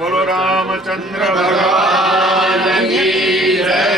बोलो रामचंद्र भगवान की जय।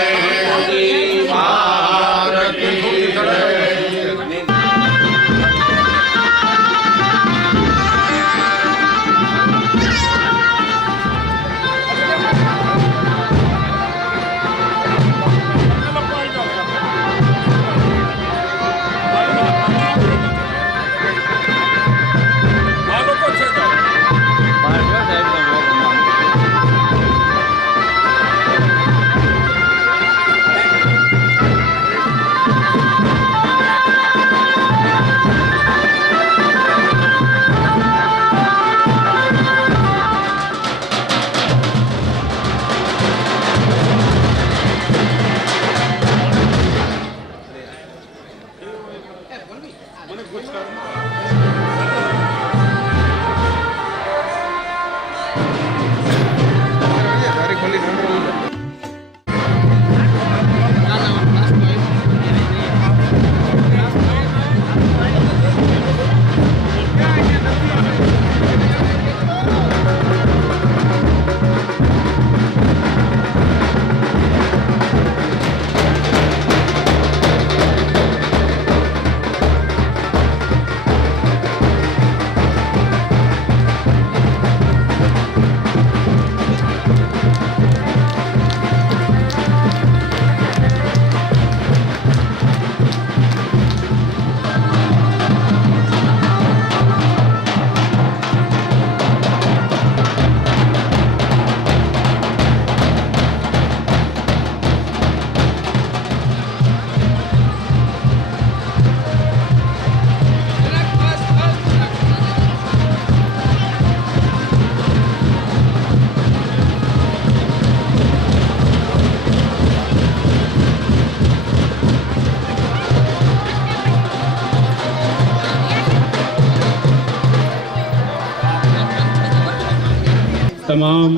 તમામ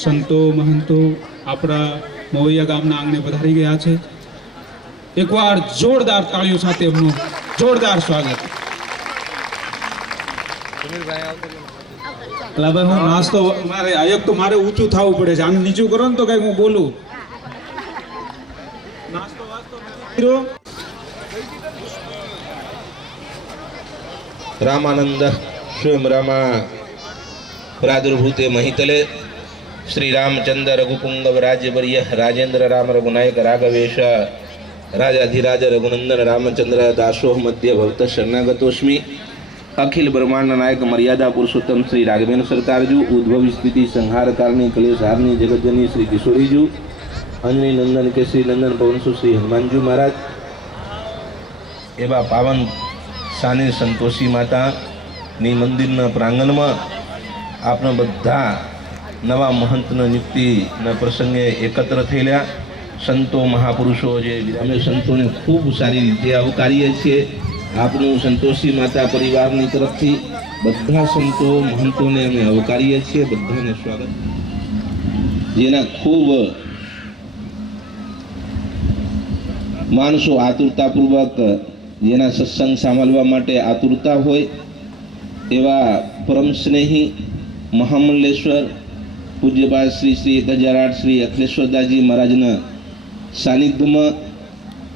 સંતો મહંતો આપણા મોવૈયા ગામના આંગણે પધારી ગયા છે। એકવાર જોરદાર તાળીઓ સાથે એમનું જોરદાર સ્વાગત। ભાઈ હું નાસ્તો મારે આયક તો મારે ઊંચું થવું પડે છે, આને નીચું કરો ને તો કઈ હું બોલું। નાસ્તો વાસ્તો रामानंद स्वयं रामा प्रादुर्भूते महितले श्री रामचंद्र रघुपुंगव राज्यवर्य राजेंद्र राम रघुनायक राघवेश राजाधिराज रघुनंदन रामचंद्र दासोह मध्य भक्त शरणागतोस्मि अखिल ब्रह्मांड नायक मर्यादा पुरुषोत्तम श्री राघवेंद्र सरकारजू उद्भव स्थिति संहार कारणी कलेश हारनी जगतजनी श्री किशोरीजू अंजनी नंदन के श्री नंदन पवनसु श्री हनुमानजू महाराज एवं पावन साने संतोषी माता नी मंदिर प्रांगण में आपने बधा नवा महंत नियुक्ति प्रसंगे एकत्र थयेला संतो महापुरुषो जे अमे संतों ने खूब सारी रीते आवकारीए छीए। आपनु संतोषी माता परिवार नी तरफथी बधा संतो महंतों ने अमे आवकारीए छीए। बधाने स्वागत। जेना खूब माणसो आतुरतापूर्वक जेना सत्संग सांभळवा माटे आतुरता होय एवा परम स्नेही महामंडलेश्वर पूज्यपाद श्री श्री 1008 श्री अखिलेश्वरदासजी महाराजना सानिध्य में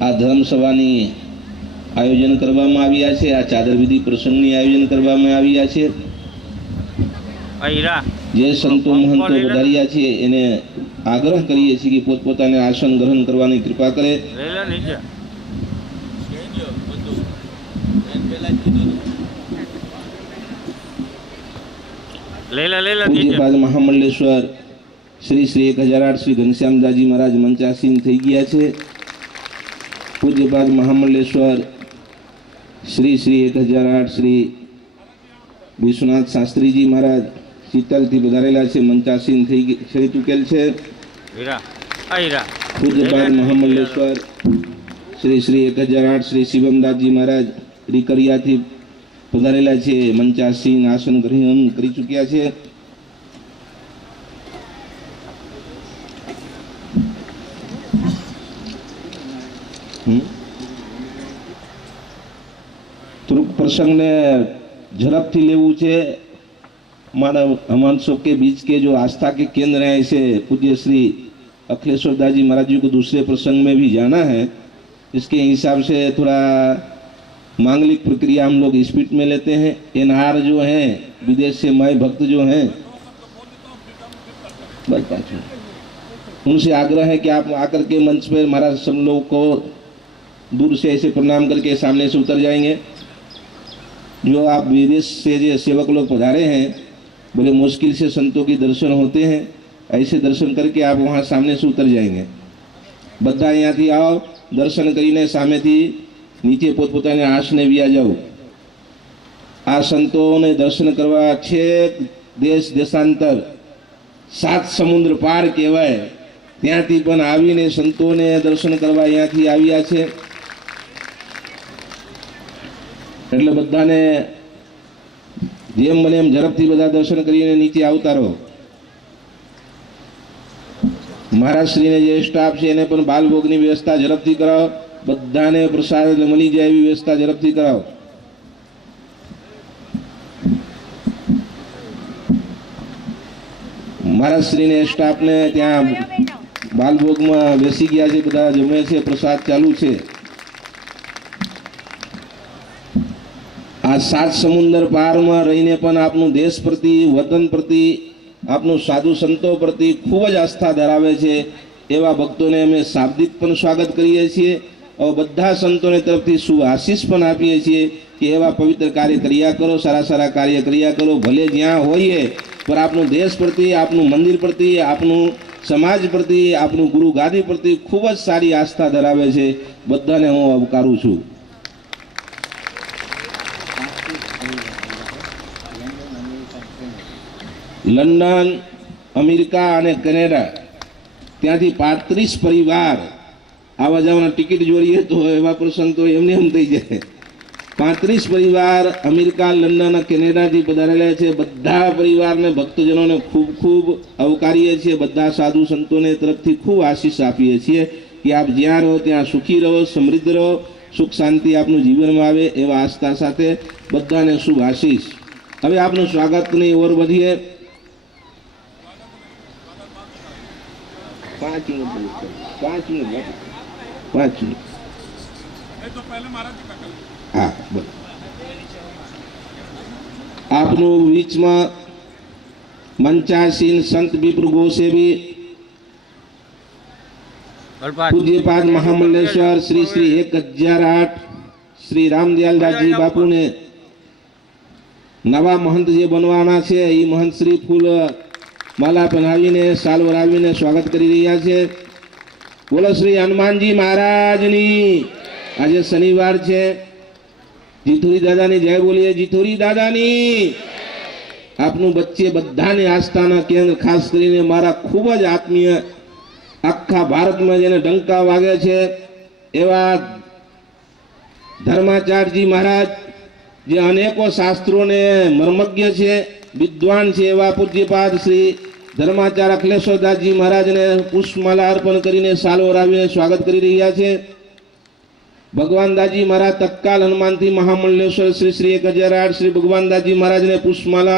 आ धर्मसभानी आयोजन करवामां आव्या छे। आ चादर विधि प्रसंगनी आयोजन करवामां आव्या छे। जे संतो महंतो पधार्या छे एने आग्रह करीए छीए कि पोतपोताने आसन ग्रहण करवानी कृपा करे। पूज्यपाद महामंडलेश्वर श्री श्री 1008 श्री घनश्यामदासजी महाराज मंचासीन थई गया छे। पूज्यपाद महामंडलेश्वर श्री श्री 1008 श्री विश्वनाथ शास्त्री जी महाराज शीतल थी पधारेला छे, मंचासीन थई चूकेल छे। पूज्यपाद महामंडलेश्वर श्री श्री 1008 श्री शिवमदासजी महाराज रिकरिया थी पधारेला छे, मंचासीन आसन ग्रहण करी चूक्या छे। થોડુંક પ્રસંગને ઝડપથી લેવું છે मानव हम सबके बीच के जो आस्था के केंद्र हैं, ऐसे पूज्य श्री अखिलेश्वर दास जी महाराज जी को दूसरे प्रसंग में भी जाना है। इसके हिसाब से थोड़ा मांगलिक प्रक्रिया हम लोग स्पीड में लेते हैं। एनआर जो हैं विदेश से माई भक्त जो हैं, उनसे आग्रह है कि आप आकर के मंच पर महाराज सब लोग को दूर से ऐसे प्रणाम करके सामने से उतर जाएंगे। जो आप विदेश से जो सेवक लोग पधारे हैं, बड़े मुश्किल से संतों की दर्शन होते हैं, ऐसे दर्शन करके आप वहाँ सामने से उतर जाएंगे। બધા અહીંયાથી आओ, દર્શન કરીને સામેથી નીચે પોતપોતાના આસને વ્યા જાઓ। આ સંતોને દર્શન કરવા છેક દેશ દેશાંતર 7 સમુદ્ર પાર કહેવાય, ત્યાંથી પણ આવીને સંતોને દર્શન કરવા અહીંયાથી આવ્યા છે। એટલે બધાને જેમ બને એમ ઝડપથી બધા દર્શન કરીને નીચે આવતા રહો। महाराज श्री ने जो स्टाफ है એને પણ બાલભોગની વ્યવસ્થા ઝડપથી કરાવો। બધાને પ્રસાદ મળી જાય એવી વ્યવસ્થા ઝડપથી કરાવો। महाराज श्री ने स्टाफ ने ત્યાં બાલભોગમાં બેસી ગયા છે, બધા જમે છે, પ્રસાદ ચાલુ છે। આ 7 સમુદ્ર પારમાં રહીને પણ આપનું દેશ પ્રતિ, વતન પ્રતિ, આપનું સાધુ સંતો પ્રતિ ખૂબ જ આસ્થા ધરાવે છે એવા ભક્તોને અમે શાબ્દિક પણ સ્વાગત કરીએ છીએ और બધા સંતોને તરફથી શુભ આશીષ પણ આપીએ છીએ કે એવા પવિત્ર કાર્ય કર્યા કરો, સારા સારા કાર્ય કર્યા કરો। ભલે જ્યાં હોઈએ पर आपનું देश प्रति, आपનું મંદિર प्रति, आपનું समाज प्रति, आपનું गुरु गादी प्रति खूब ज सारी आस्था धरावे छे। बधाने हूँ आवकारूं छूं। लंडन, अमेरिका और कनेडा त्याथी 35 परिवार आवा जवाना टिकट जोड़ीए तो एवा प्रसंग तो एमने एम थई जाए। 35 परिवार अमेरिका, लंडन, कनेडा थी पधारेला छे। बधा परिवार ने भक्तजनों ने खूब खूब अवकारीए छे। बधा साधु संतों ने तरफथी खूब आशीष आपीए छीए कि आप ज्यां रहो त्यां सुखी रहो, समृद्ध रहो, सुख शांति आपनु जीवन में आवे एवा आस्था साथे बधाने शुभ आशीष। हवे आपनु स्वागतनी ओर वधीए। 5 मिनिट हाँ बोल। आपनु बीच में मंचासीन संत विप्र गोसेवी पूज्यपाद महामंडलेश्वर श्री श्री 1008 श्री रामदयाल दास जी बापू ने नवा महंत जे बनवाना छे ई महंत श्री फूल माला पहनावीने साल वरावीने स्वागत करी रह्या छे। बोलो श्री हनुमानजी महाराजनी। आज शनिवार छे। जीथोरी दादानी जय बोलिए। जीथोरी दादानी। आपनु बच्चे बधाने आस्थाना केंद्र खास करीने मारा खूब ज आत्मीय आखा भारत में जेने डंका वागे छे एवा धर्माचार्यजी महाराज जे अनेकों शास्त्रों ने मर्मज्ञ छे, विद्वान छे एवा पूज्यपाद श्री धर्माचार्य अखिलेश्वर दास जी महाराज ने पुष्पमाला अर्पण करीने साल ओरावीने स्वागत करी रह्या छे। भगवान दासजी महाराज तत्काल हनुमान थी महामंडलेश्वर श्री श्री 1008 श्री भगवान दासजी महाराज ने पुष्पमाला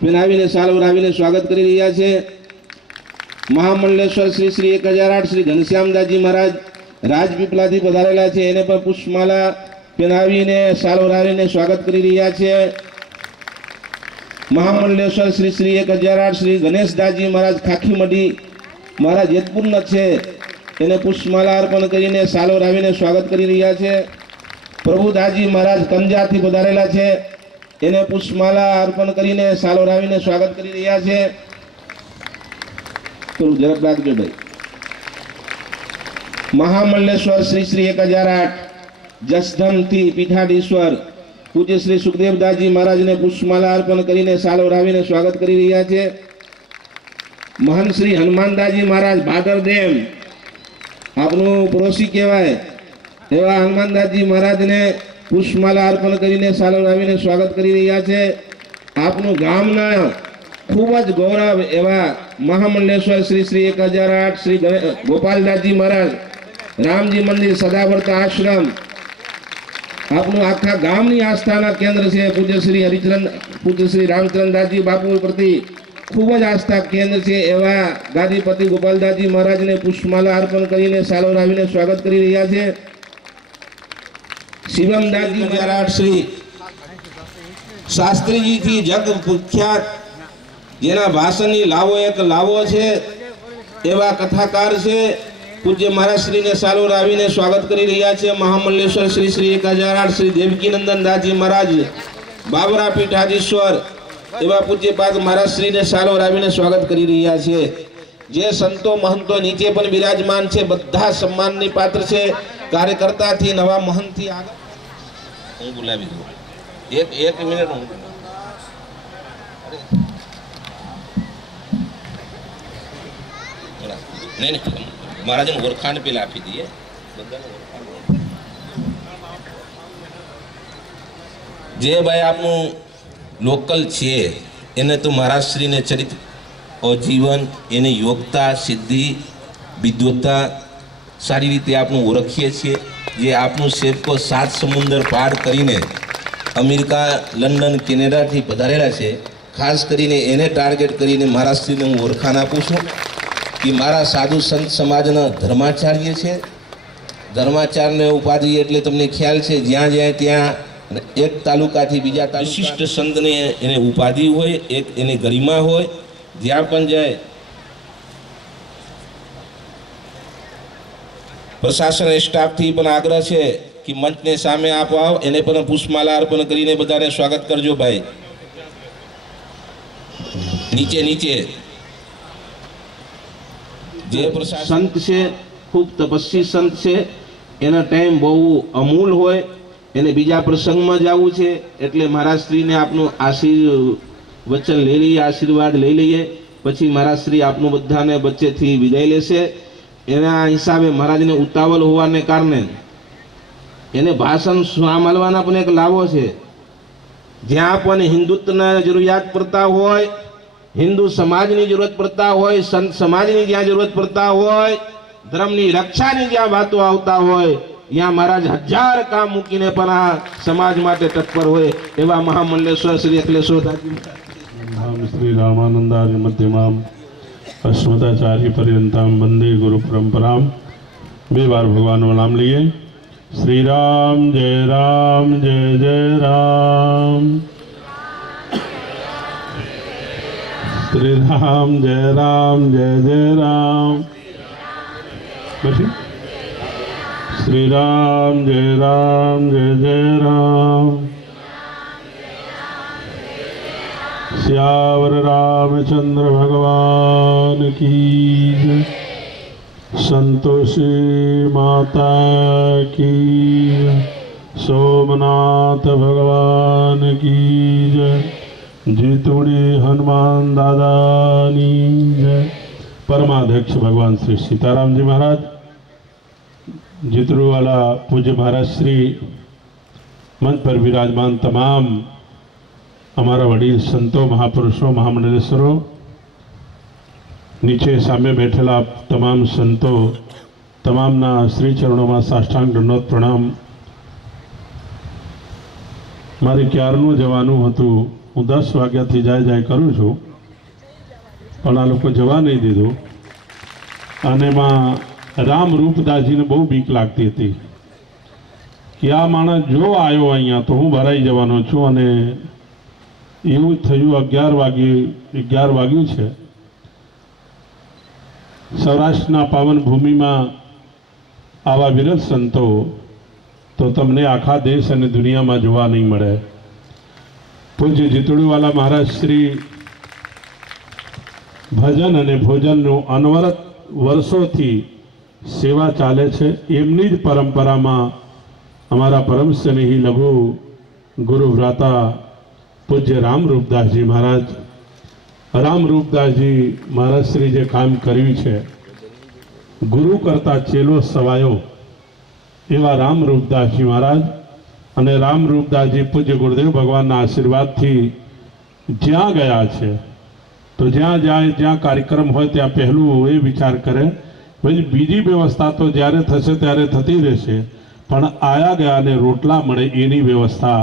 पहनावीने साल ओरावीने स्वागत करी रह्या छे। महामंडलेश्वर श्री श्री 1008 श्री घनश्याम दासजी महाराज राजपीपला थी पधारेला छे, एने पण पुष्पमाला पहनावीने साल ओरावीने स्वागत करी रह्या छे। महामंडलेश्वर श्री श्री 1008 श्री गणेश दासजी महाराज खाखीमढ़ी महाराज जेतपुर न छे, એને પુષ્પમાલા અર્પણ કરીને સાલ ઓરાવીને સ્વાગત કરી રહ્યા છે। પ્રભુદાસજી મહારાજ કંજાથી પધારેલા છે, એને પુષ્પમાલા અર્પણ કરીને સાલ ઓરાવીને સ્વાગત કરી રહ્યા છે। થોડું ઝડપ રાખજો ભાઈ। महामंडलेश्वर श्री श्री 1008 जसधन थी पीठाधीश्वर पूज्य श्री सुखदेवदास जी महाराज ने पुष्पमाला अर्पण કરીને સાલ ઓરાવીને સ્વાગત કરી રહ્યા છે। महंत श्री हनुमानदास जी महाराज भादरदेव आपनु पड़ोसी कहवाय एवा हनुमानदास जी महाराज ने पुष्पमाला अर्पण करीने साल ओरावीने स्वागत करी रह्या छे। आपनु गामना खूब ज गौरव एवा महामंडलेश्वर श्री श्री 1008 श्री गोपालदास जी महाराज रामजी मंदिर सदावर्त आश्रम આપનું આખા ગામની આસ્થાના કેન્દ્ર છે પૂજ્ય શ્રી રામચંદ્રદાસજી બાપુ પ્રતિ ખૂબ જ આસ્થા કેન્દ્ર છે એવા ગાદીપતિ ગોપાલદાસજી મહારાજને પુષ્પમાલા અર્પણ કરીને સાલો લાવીને સ્વાગત કરી રહ્યા છે. શિવમદાસજી મહારાજ શ્રી શાસ્ત્રીજીથી જગ પ્રખ્યાત જેના ભાષણની લાવો એક લાવો છે એવા કથાકાર છે પૂજ્ય મહારાજ શ્રીને સાલો લાવીને સ્વાગત કરી રહ્યા છે. મહામલ્લેશ્વર શ્રી શ્રી 1008 શ્રી દેવકીનંદન દાસજી મહારાજ બાબરા પીઠાધીશ્વર એવા પૂજ્યપાદ મહારાજ શ્રીને સાલો લાવીને સ્વાગત કરી રહ્યા છે. જે સંતો મહંતો નીચે પણ બિરાજમાન છે બધા સન્માનની પાત્ર છે. કાર્યકર્તાથી નવા મહંતથી આગળ હું બોલાવી દઉં એક મિનિટ હું નહીં મહારાજને ઓળખાણ પેલા આપી દઈએ. જે ભાઈ આપનું લોકલ છે એને તો મહારાજશ્રીને ચરિત્ર જીવન એને યોગતા સિદ્ધિ વિદ્વત્તા સારી રીતે આપનું ઓળખીએ છીએ. જે આપનું સેવકો 7 સમુદ્ર પાર કરીને અમેરિકા લંડન કેનેડાથી પધારેલા છે. ખાસ કરીને એને ટાર્ગેટ કરીને મહારાજશ્રીને હું ઓળખાણ આપું છું કે મારા સાધુ સંત સમાજના ધર્માચાર્ય છે. ધર્માચાર્યને ઉપાધિ એટલે તમને ખ્યાલ છે જ્યાં જાય ત્યાં એક તાલુકાથી બીજા વિશિષ્ટ સંતને એને ઉપાધિ હોય એક એની ગરિમા હોય. જ્યાં પણ જાય પ્રશાસન સ્ટાફથી પણ આગ્રહ છે કે મંચને સામે આપો આવો એને પણ પુષ્પમાલા અર્પણ કરીને બધાને સ્વાગત કરજો ભાઈ. નીચે નીચે જે સંત છે ખૂબ તપસ્વી સંત છે એનો ટાઈમ બહુ અમૂલ હોય એને બીજા પ્રસંગમાં જવું છે એટલે મહારાજશ્રીને આપનું વચન લઈ લઈએ આશીર્વાદ લઈ લઈએ પછી મહારાજશ્રી આપનું બધાને વચ્ચેથી વિદાય લેશે. એના હિસાબે મહારાજને ઉતાવળ હોવાને કારણે એને ભાષણ સાંભળવાના પણ એક લાવો છે. જ્યાં પણ હિન્દુત્વના જરૂરિયાત પડતા હોય હિન્દુ સમાજની જરૂરત પડતા હોય સંત સમાજની જ્યાં જરૂરત પડતા હોય ધર્મની રક્ષાની જ્યાં વાતો આવતા હોય ત્યાં મહારાજ 1000 કામ મૂકીને પણ આ સમાજ માટે તત્પર હોય એવા મહામલ્લેશ્વર શ્રી અખિલેશ્વરદાસજી શ્રી રામાનંદાર્ય મધ્યમામ અસ્મદાચાર્ય પર્યંતામ વંદે ગુરુ પરંપરામ. 2 बार ભગવાનનું નામ લઈએ. શ્રી રામ જય રામ જય જય રામ. શ્રી રામ જય રામ જય જય રામ. પછી શ્રી રામ જય રામ જય જય રામ. श्यावर रामचंद्र भगवान की जय. संतोषी माता की जय. सोमनाथ भगवान की जय. जीतुड़ी हनुमान दादानी जय. परमाध्यक्ष भगवान श्री सीताराम जी महाराज, जीतुड़ी वाला पूज्य महाराज श्री मंच पर विराजमान तमाम हमारा वडील संतो महापुरुषों महामंडलेश्वरों, नीचे सामे बैठेला तमाम संतो तमामना श्री चरणों में साष्टांग दंडवत प्रणाम. मारे क्यारनु जवानुं हतुं हूँ 10 वाग्याथी जाय करूँ छूँ पण आ लोको जवा नहीं दीधुं अने मां राम रूपदासजी ने बहु बीक लागती थी कि आ माणस जो आयो अहींया तो हूँ भराई जवानो छूं अने એવું થયું 11 વાગ્યું છે. સૌરાષ્ટ્રના પાવન ભૂમિમાં આવા વિરલ સંતો તો તમને આખા દેશ અને દુનિયામાં જોવા નહીં મળે. પૂજ્ય જીતુડીવાલા મહારાજ શ્રી ભજન અને ભોજનનું અનવરત વર્ષોથી સેવા ચાલે છે. એમની જ પરંપરામાં અમારા પરમ સ્નેહી લઘુ ગુરુવ્રાતા पूज्य राम रूपदास जी महाराज श्री जे काम कर्यु छे गुरु करता चेलो सवायो एवा राम रूपदास जी महाराज अने राम रूपदास जी पूज्य गुरुदेव भगवान ना आशीर्वाद थी ज्यां गया छे तो ज्यां जाए ज्यां कार्यक्रम होय त्यां पहलू ए विचार करे भाई बीजी व्यवस्था तो ज्यारे थशे त्यारे थती रहेशे પણ આયા ગયાને રોટલા મળે એની વ્યવસ્થા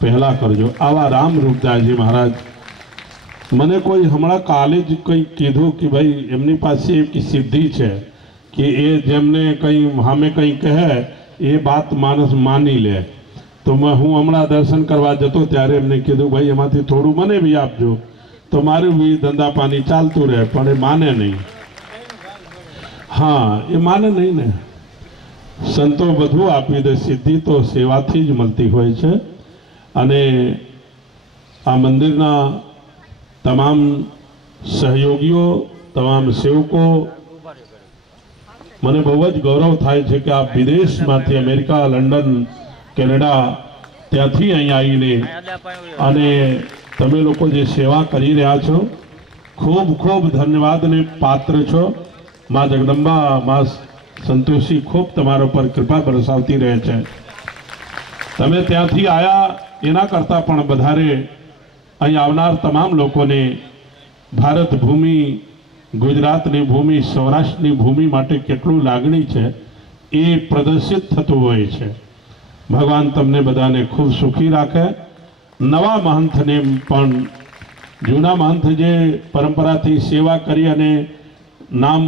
પહેલાં કરજો. આવા રામ રૂપદાસજી મહારાજ, મને કોઈ હમણાં કાલે જ કંઈક કીધું કે ભાઈ એમની પાસે એક સિદ્ધિ છે કે એ જેમને કંઈ સામે કંઈ કહે એ વાત માણસ માની લે. તો હું હમણાં દર્શન કરવા જતો ત્યારે એમને કીધું ભાઈ એમાંથી થોડું મને બી આપજો, તો મારું બી ધંધા પાણી ચાલતું રહે. પણ એ માને નહીં. હા, એ માને નહીં ને. સંતો બધું આપી દે, સિદ્ધિ તો સેવાથી જ મળતી હોય છે. અને આ મંદિરના તમામ સહયોગીઓ, તમામ સેવકો, મને બહુ જ ગૌરવ થાય છે કે આ વિદેશમાંથી અમેરિકા, લંડન, કેનેડા ત્યાંથી અહીં આવીને અને તમે લોકો જે સેવા કરી રહ્યા છો, ખૂબ ખૂબ ધન્યવાદને પાત્ર છો. મા જગદંબા, મા સંતોષી ખૂબ તમારા પર કૃપા બરસાવતી રહે છે. તમે ત્યાંથી આવ્યા એના કરતાં પણ વધારે અહીં આવનાર તમામ લોકોને ભારત ભૂમિ, ગુજરાતની ભૂમિ, સૌરાષ્ટ્રની ભૂમિ માટે કેટલું લાગણી છે એ પ્રદર્શિત થતું હોય છે. ભગવાન તમને બધાને ખૂબ સુખી રાખે. નવા મહંતને પણ, જૂના મહંત જે પરંપરાથી સેવા કરી અને નામ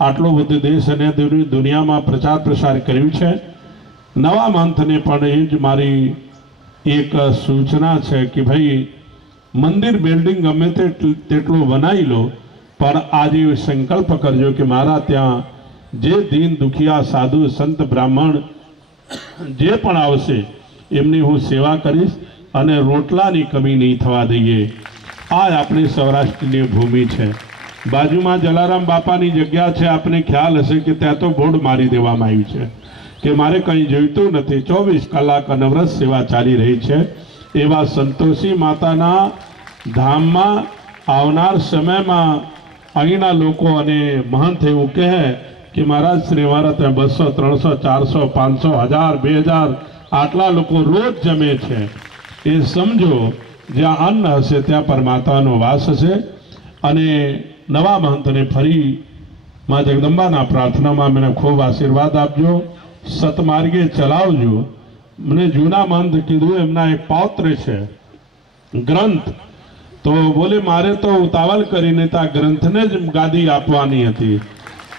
આટલો બધો દેશ અને દુનિયામાં પ્રચાર પ્રસાર કર્યું છે, નવા મહંતને પણ એ જ મારી એક સૂચના છે કે ભાઈ મંદિર બિલ્ડિંગ ગમે તેટલું બનાવી લો, પણ આજે સંકલ્પ કરજો કે મારા ત્યાં જે દીન દુખિયા, સાધુ, સંત, બ્રાહ્મણ જે પણ આવશે એમની હું સેવા કરીશ અને રોટલાની કમી નહીં થવા દઈએ. આ આપણી સૌરાષ્ટ્રની ભૂમિ છે. બાજુમાં જલારામ બાપાની જગ્યા છે. આપને ખ્યાલ હશે કે ત્યાં તો બોર્ડ મારી દેવામાં આવ્યું છે કે મારે કંઈ જોઈતું નથી, 24 કલાક અનવરત સેવા ચાલી રહી છે. એવા સંતોષી માતાના ધામમાં આવનાર સમયમાં અહીંના લોકો અને મહંત એવું કહે કે મહારાજ શ્રી મારા ત્યાં 200, 300, 400, 500, 1000, 2000 આટલા લોકો રોજ જમે છે. એ સમજો જ્યાં અન્ન હશે ત્યાં પરમાત્માનો વાસ હશે. અને નવા મહંતને ફરી મા જગદંબાના પ્રાર્થનામાં મને ખૂબ આશીર્વાદ આપજો, સતમાર્ગે ચલાવજો. મને જૂના મહંત કીધું, એમના એક પૌત્ર છે ગ્રંથ, તો બોલે મારે તો ઉતાવળ કરીને આ ગ્રંથને જ ગાદી આપવાની હતી.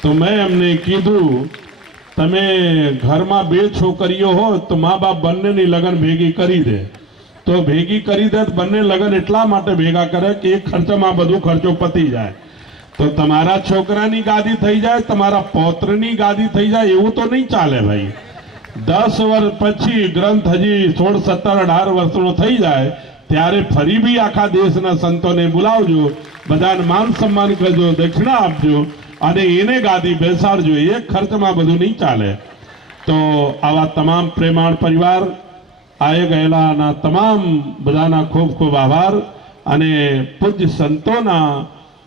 તો મેં એમને કીધું તમે ઘરમાં 2 છોકરીઓ હો તો મા બાપ બંનેની લગ્ન ભેગી કરી દે. તો ભેગી કરી દે તો બંને લગ્ન એટલા માટે ભેગા કરે કે એક ખર્ચમાં બધું ખર્ચો પતી જાય. તો તમારા છોકરાની ગાદી થઈ જાય, તમારા પૌત્રની ગાદી થઈ જાય, એવું તો નહીં ચાલે ભાઈ. 10 વર્ષ પછી ગ્રંથ હજી 16, 17, 18 વર્ષનો થઈ જાય ત્યારે ફરી બી આખા દેશના સંતોને બોલાવજો, બધાને માન સન્માન કરજો, દક્ષિણા આપજો અને એને ગાદી બેસાડજો. એક ખર્ચમાં બધું નહીં ચાલે. તો આવા તમામ પ્રેમાળ પરિવાર, આયે ગયેલાના તમામ બધાના ખૂબ ખૂબ આભાર. અને પૂજ્ય સંતોના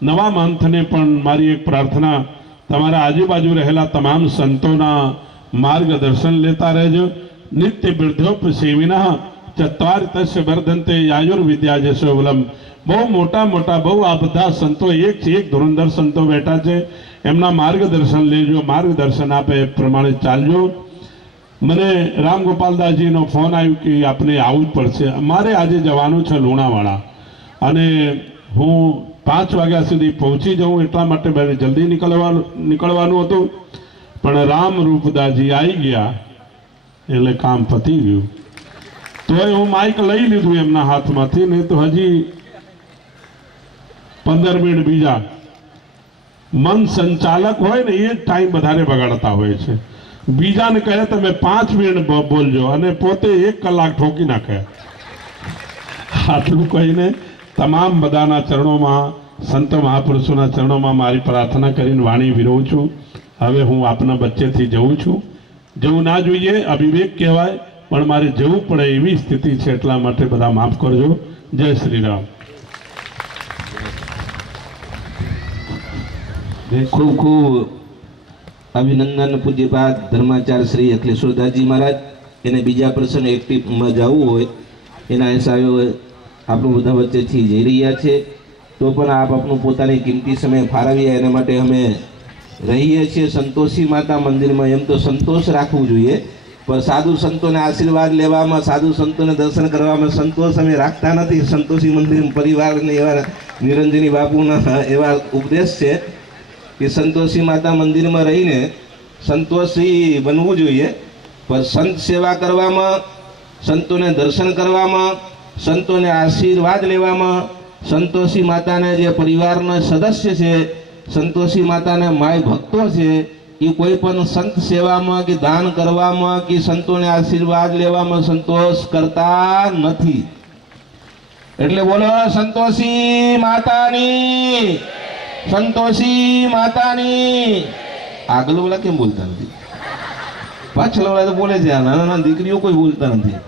નવા મંથને પણ મારી એક પ્રાર્થના, તમારા આજુબાજુ રહેલા તમામ સંતોના માર્ગદર્શન લેતા રહેજો. નિત્ય વૃદ્ધોપ સેવિના ચત્વારી તસ્ય વર્ધન્તે આયુર્વિદ્યા જશોવલમ. બહુ મોટા મોટા, બહુ આ બધા સંતો એક છે, એક ધુરંધર સંતો બેઠા છે. એમના માર્ગદર્શન લેજો, માર્ગદર્શન આપે એ પ્રમાણે ચાલજો. મને રામગોપાલદાસજીનો ફોન આવ્યો કે આપણે આવવું જ પડશે. મારે આજે જવાનું છે લુણાવાડા અને હું 5 વાગ્યા સુધી પહોંચી જાઉં એટલા માટે મારે જલ્દી નીકળવાનું હતું. પણ રામ રૂપદાસજી આવી ગયા એટલે કામ પતી ગયું. તોય હું માઇક લઈ લીધું એમના હાથમાંથી, નહીં તો હજી 15 મિનિટ બીજા. મન સંચાલક હોય ને એ જ ટાઈમ વધારે બગાડતા હોય છે. બીજાને કહે તમે 5 મિનિટ બોલજો અને પોતે 1 કલાક ઠોકી નાખે. આટલું કહીને તમામ બધાના ચરણોમાં, સંતો મહાપુરુષોના ચરણોમાં મારી પ્રાર્થના કરીને વાણી વિરવું છું. હવે હું આપના વચ્ચેથી જઉં છું. જવું ના જોઈએ, અવિવેક કહેવાય, પણ મારે જવું પડે એવી સ્થિતિ છે, એટલા માટે બધા માફ કરજો. જય શ્રી રામ. ખૂબ ખૂબ અભિનંદન પૂજ્યપાદ ધર્માચાર્ય શ્રી અખિલેશ્વરદાસજી મહારાજ. એને બીજા પ્રસંગ એક્ટિવમાં જવું હોય એના હિસાબે આપણું બધા વચ્ચેથી જઈ રહ્યા છે. તો પણ આપ આપણું પોતાની કિંમતી સમય ફાળવ્યા એના માટે અમે રહીએ છીએ સંતોષી માતા મંદિરમાં. એમ તો સંતોષ રાખવું જોઈએ, પણ સાધુ સંતોને આશીર્વાદ લેવામાં, સાધુ સંતોને દર્શન કરવામાં સંતોષ અમે રાખતા નથી. સંતોષી મંદિર પરિવારને એવા નિરંજની બાપુના એવા ઉપદેશ છે કે સંતોષી માતા મંદિરમાં રહીને સંતોષી બનવું જોઈએ. પણ સંત સેવા કરવામાં, સંતોને દર્શન કરવામાં, સંતોને આશીર્વાદ લેવામાં, સંતોષી માતાને જે પરિવારના સદસ્ય છે, સંતોષી માતાને માય ભક્તો છે, એ કોઈ પણ સંત સેવામાં કે દાન કરવામાં કે સંતોને આશીર્વાદ લેવામાં સંતોષ કરતા નથી. એટલે બોલો સંતોષી માતાની, સંતોષી માતાની. આગળ બોલા કેમ બોલતા નથી? પાછળ વાળા તો બોલે છે. નાના નાના દીકરીઓ કોઈ બોલતા નથી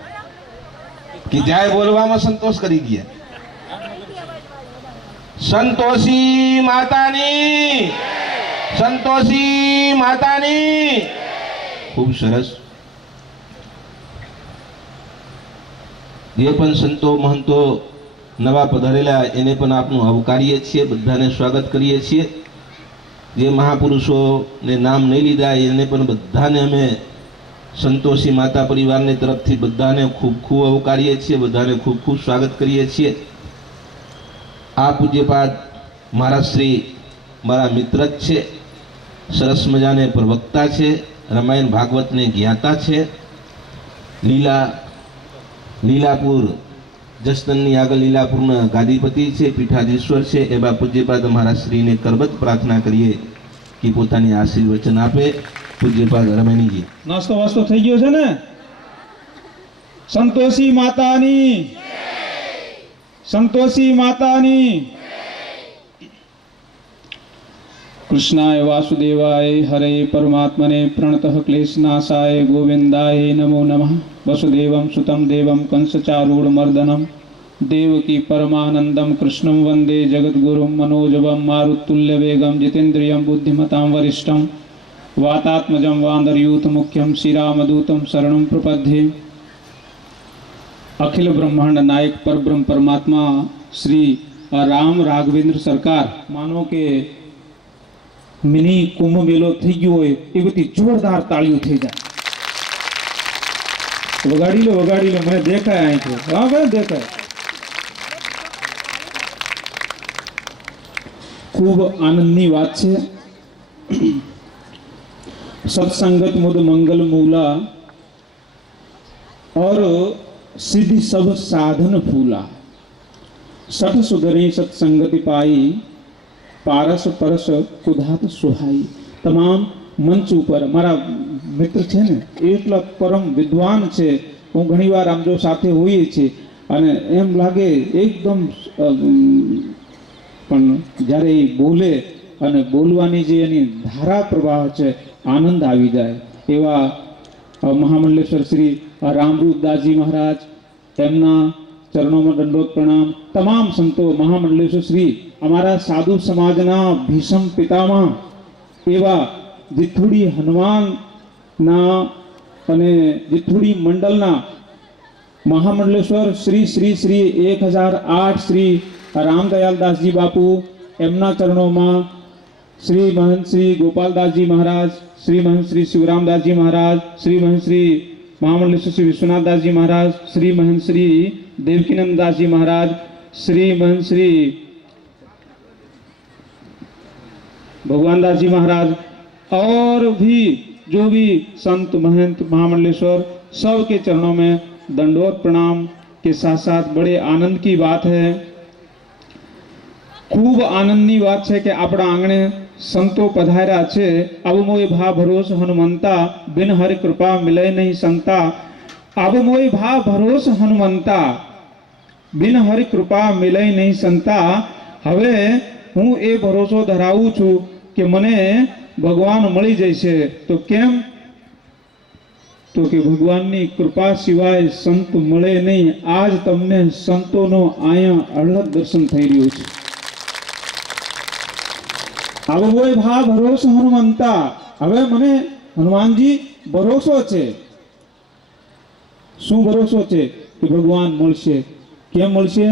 કે જાય બોલવામાં સંતોષ કરી ગયા. સંતોષી માતાની, સંતોષી માતાની. ખૂબ સરસ. જે પણ સંતો મહંતો નવા પધારેલા એને પણ આપનું આવકારીએ છીએ, બધાને સ્વાગત કરીએ છીએ. જે મહાપુરુષોને નામ નહીં લીધા એને પણ બધાને અમે સંતોષી માતા પરિવારની તરફથી બધાને ખૂબ ખૂબ આવકારીએ છીએ, બધાને ખૂબ ખૂબ સ્વાગત કરીએ છીએ. આ પૂજ્યપાદ મારા શ્રી મારા મિત્ર જ છે, સરસ મજાને પ્રવક્તા છે, રામાયણ ભાગવતને જ્ઞાતા છે. લીલાપુર જસદણની આગળ લીલાપુરના ગાદીપતિ છે, પીઠાધીશ્વર છે. એવા પૂજ્યપાદ મારા શ્રીને કરબત પ્રાર્થના કરીએ કે પોતાની આશીર્વચન આપે. પૂજ્યપાદ રમણીજી. નાસ્તો વાસ્તો થઈ ગયો છે ને? સંતોષી માતાની, સંતોષી માતાની. કૃષ્ણાય વાસુદેવાય હરે પરમાત્મને પ્રણતઃ ક્લેશનાશાય ગોવિંદાય નમો નમઃ. વસુદેવમ સુતમ દેવમ કંસચારૂઢમર્દનમ દેવકી પરમાનંદમ કૃષ્ણં વંદે જગદ્ગુરું મનોજવમ મારુતુલ્યવેગમ જીતેન્દ્રિયમ બુદ્ધિમતાં વરિષ્ઠમ વાતાત્મજં વાંદરયુથ મુખ્યમ શ્રીરામદૂતમ શરણં પ્રપદ્યે. અખિલ બ્રહ્માંડ નાયક પરબ્રહ્મ પરમાત્મા શ્રી રામ રાઘવેન્દ્ર સરકાર, માનો કે મિની કુંભ મેળો થઈ ગયો હોય એ બધી જોરદાર તાળીઓ થઈ જાય. વગાડી લો, વગાડી લો. મને દેખાય અહીંથી. હા ભાઈ દેખાય. ખૂબ આનંદની વાત છે. सत्संगत मुद मंगल मूला और सिद्धि सब साधन फूला. सठ सुधरी सत्संगति पाई पारस परस कुधात सुहाई. તમામ મંચ ઉપર મારા મિત્ર છે ને એટલા પરમ વિદ્વાન છે. હું ઘણીવાર આમ જો સાથે હોઈએ છીએ અને એમ લાગે એકદમ, પણ જ્યારે એ બોલે અને બોલવાની જે એની ધારા પ્રવાહ છે, આનંદ આવી જાય. એવા મહામંડલેશ્વર શ્રી રામરૂપદાસજી મહારાજ, તેમના ચરણોમાં દંડોત પ્રણામ. તમામ સંતો, મહામંડલેશ્વર શ્રી અમારા સાધુ સમાજના ભીષમ પિતામાં એવા જીથુડી હનુમાનના અને જીથુડી મંડળના મહામંડલેશ્વર શ્રી શ્રી શ્રી 1008 શ્રી રામદયાલદાસજી બાપુ, એમના ચરણોમાં શ્રી મહંત શ્રી ગોપાલદાસજી મહારાજ, શ્રી મહંત શ્રી શિવરામદાસજી મહારાજ, શ્રી મહંત શ્રી મહામંડલેશ્વર શ્રી વિશ્વનાથદાસજી મહારાજ, શ્રી મહંત श्री देवकीनंददासजी महाराज, श्री महंत श्री भगवानदास जी महाराज और भी जो भी संत महंत महामंडलेश्वर सब के चरणों में दंडवत प्रणाम के साथ साथ बड़े आनंद की बात है, खूब आनंदनी बात है कि अपना आंगणे संतो पधार्या छे। अब मोय भा भरोस हनुमंता बिन हरि कृपा मिले नहीं संता। अब मोय भा भरोस हनुमंता बिन हरि कृपा मिले नहीं संता। हवे हूँ ए भरोसो धरावुं छुं कि मने भगवान मळी जशे। तो केम? तो कि भगवाननी कृपा सिवाय संत मळे नहीं। आज तमने संतोनो आया अड़ग दर्शन थई रह्युं छे। હવે કોઈ ભા ભરોસો હનુમંતા, હવે મને હનુમાનજી ભરોસો છે। શું ભરોસો છે? કે ભગવાન મળશે। કેમ મળશે?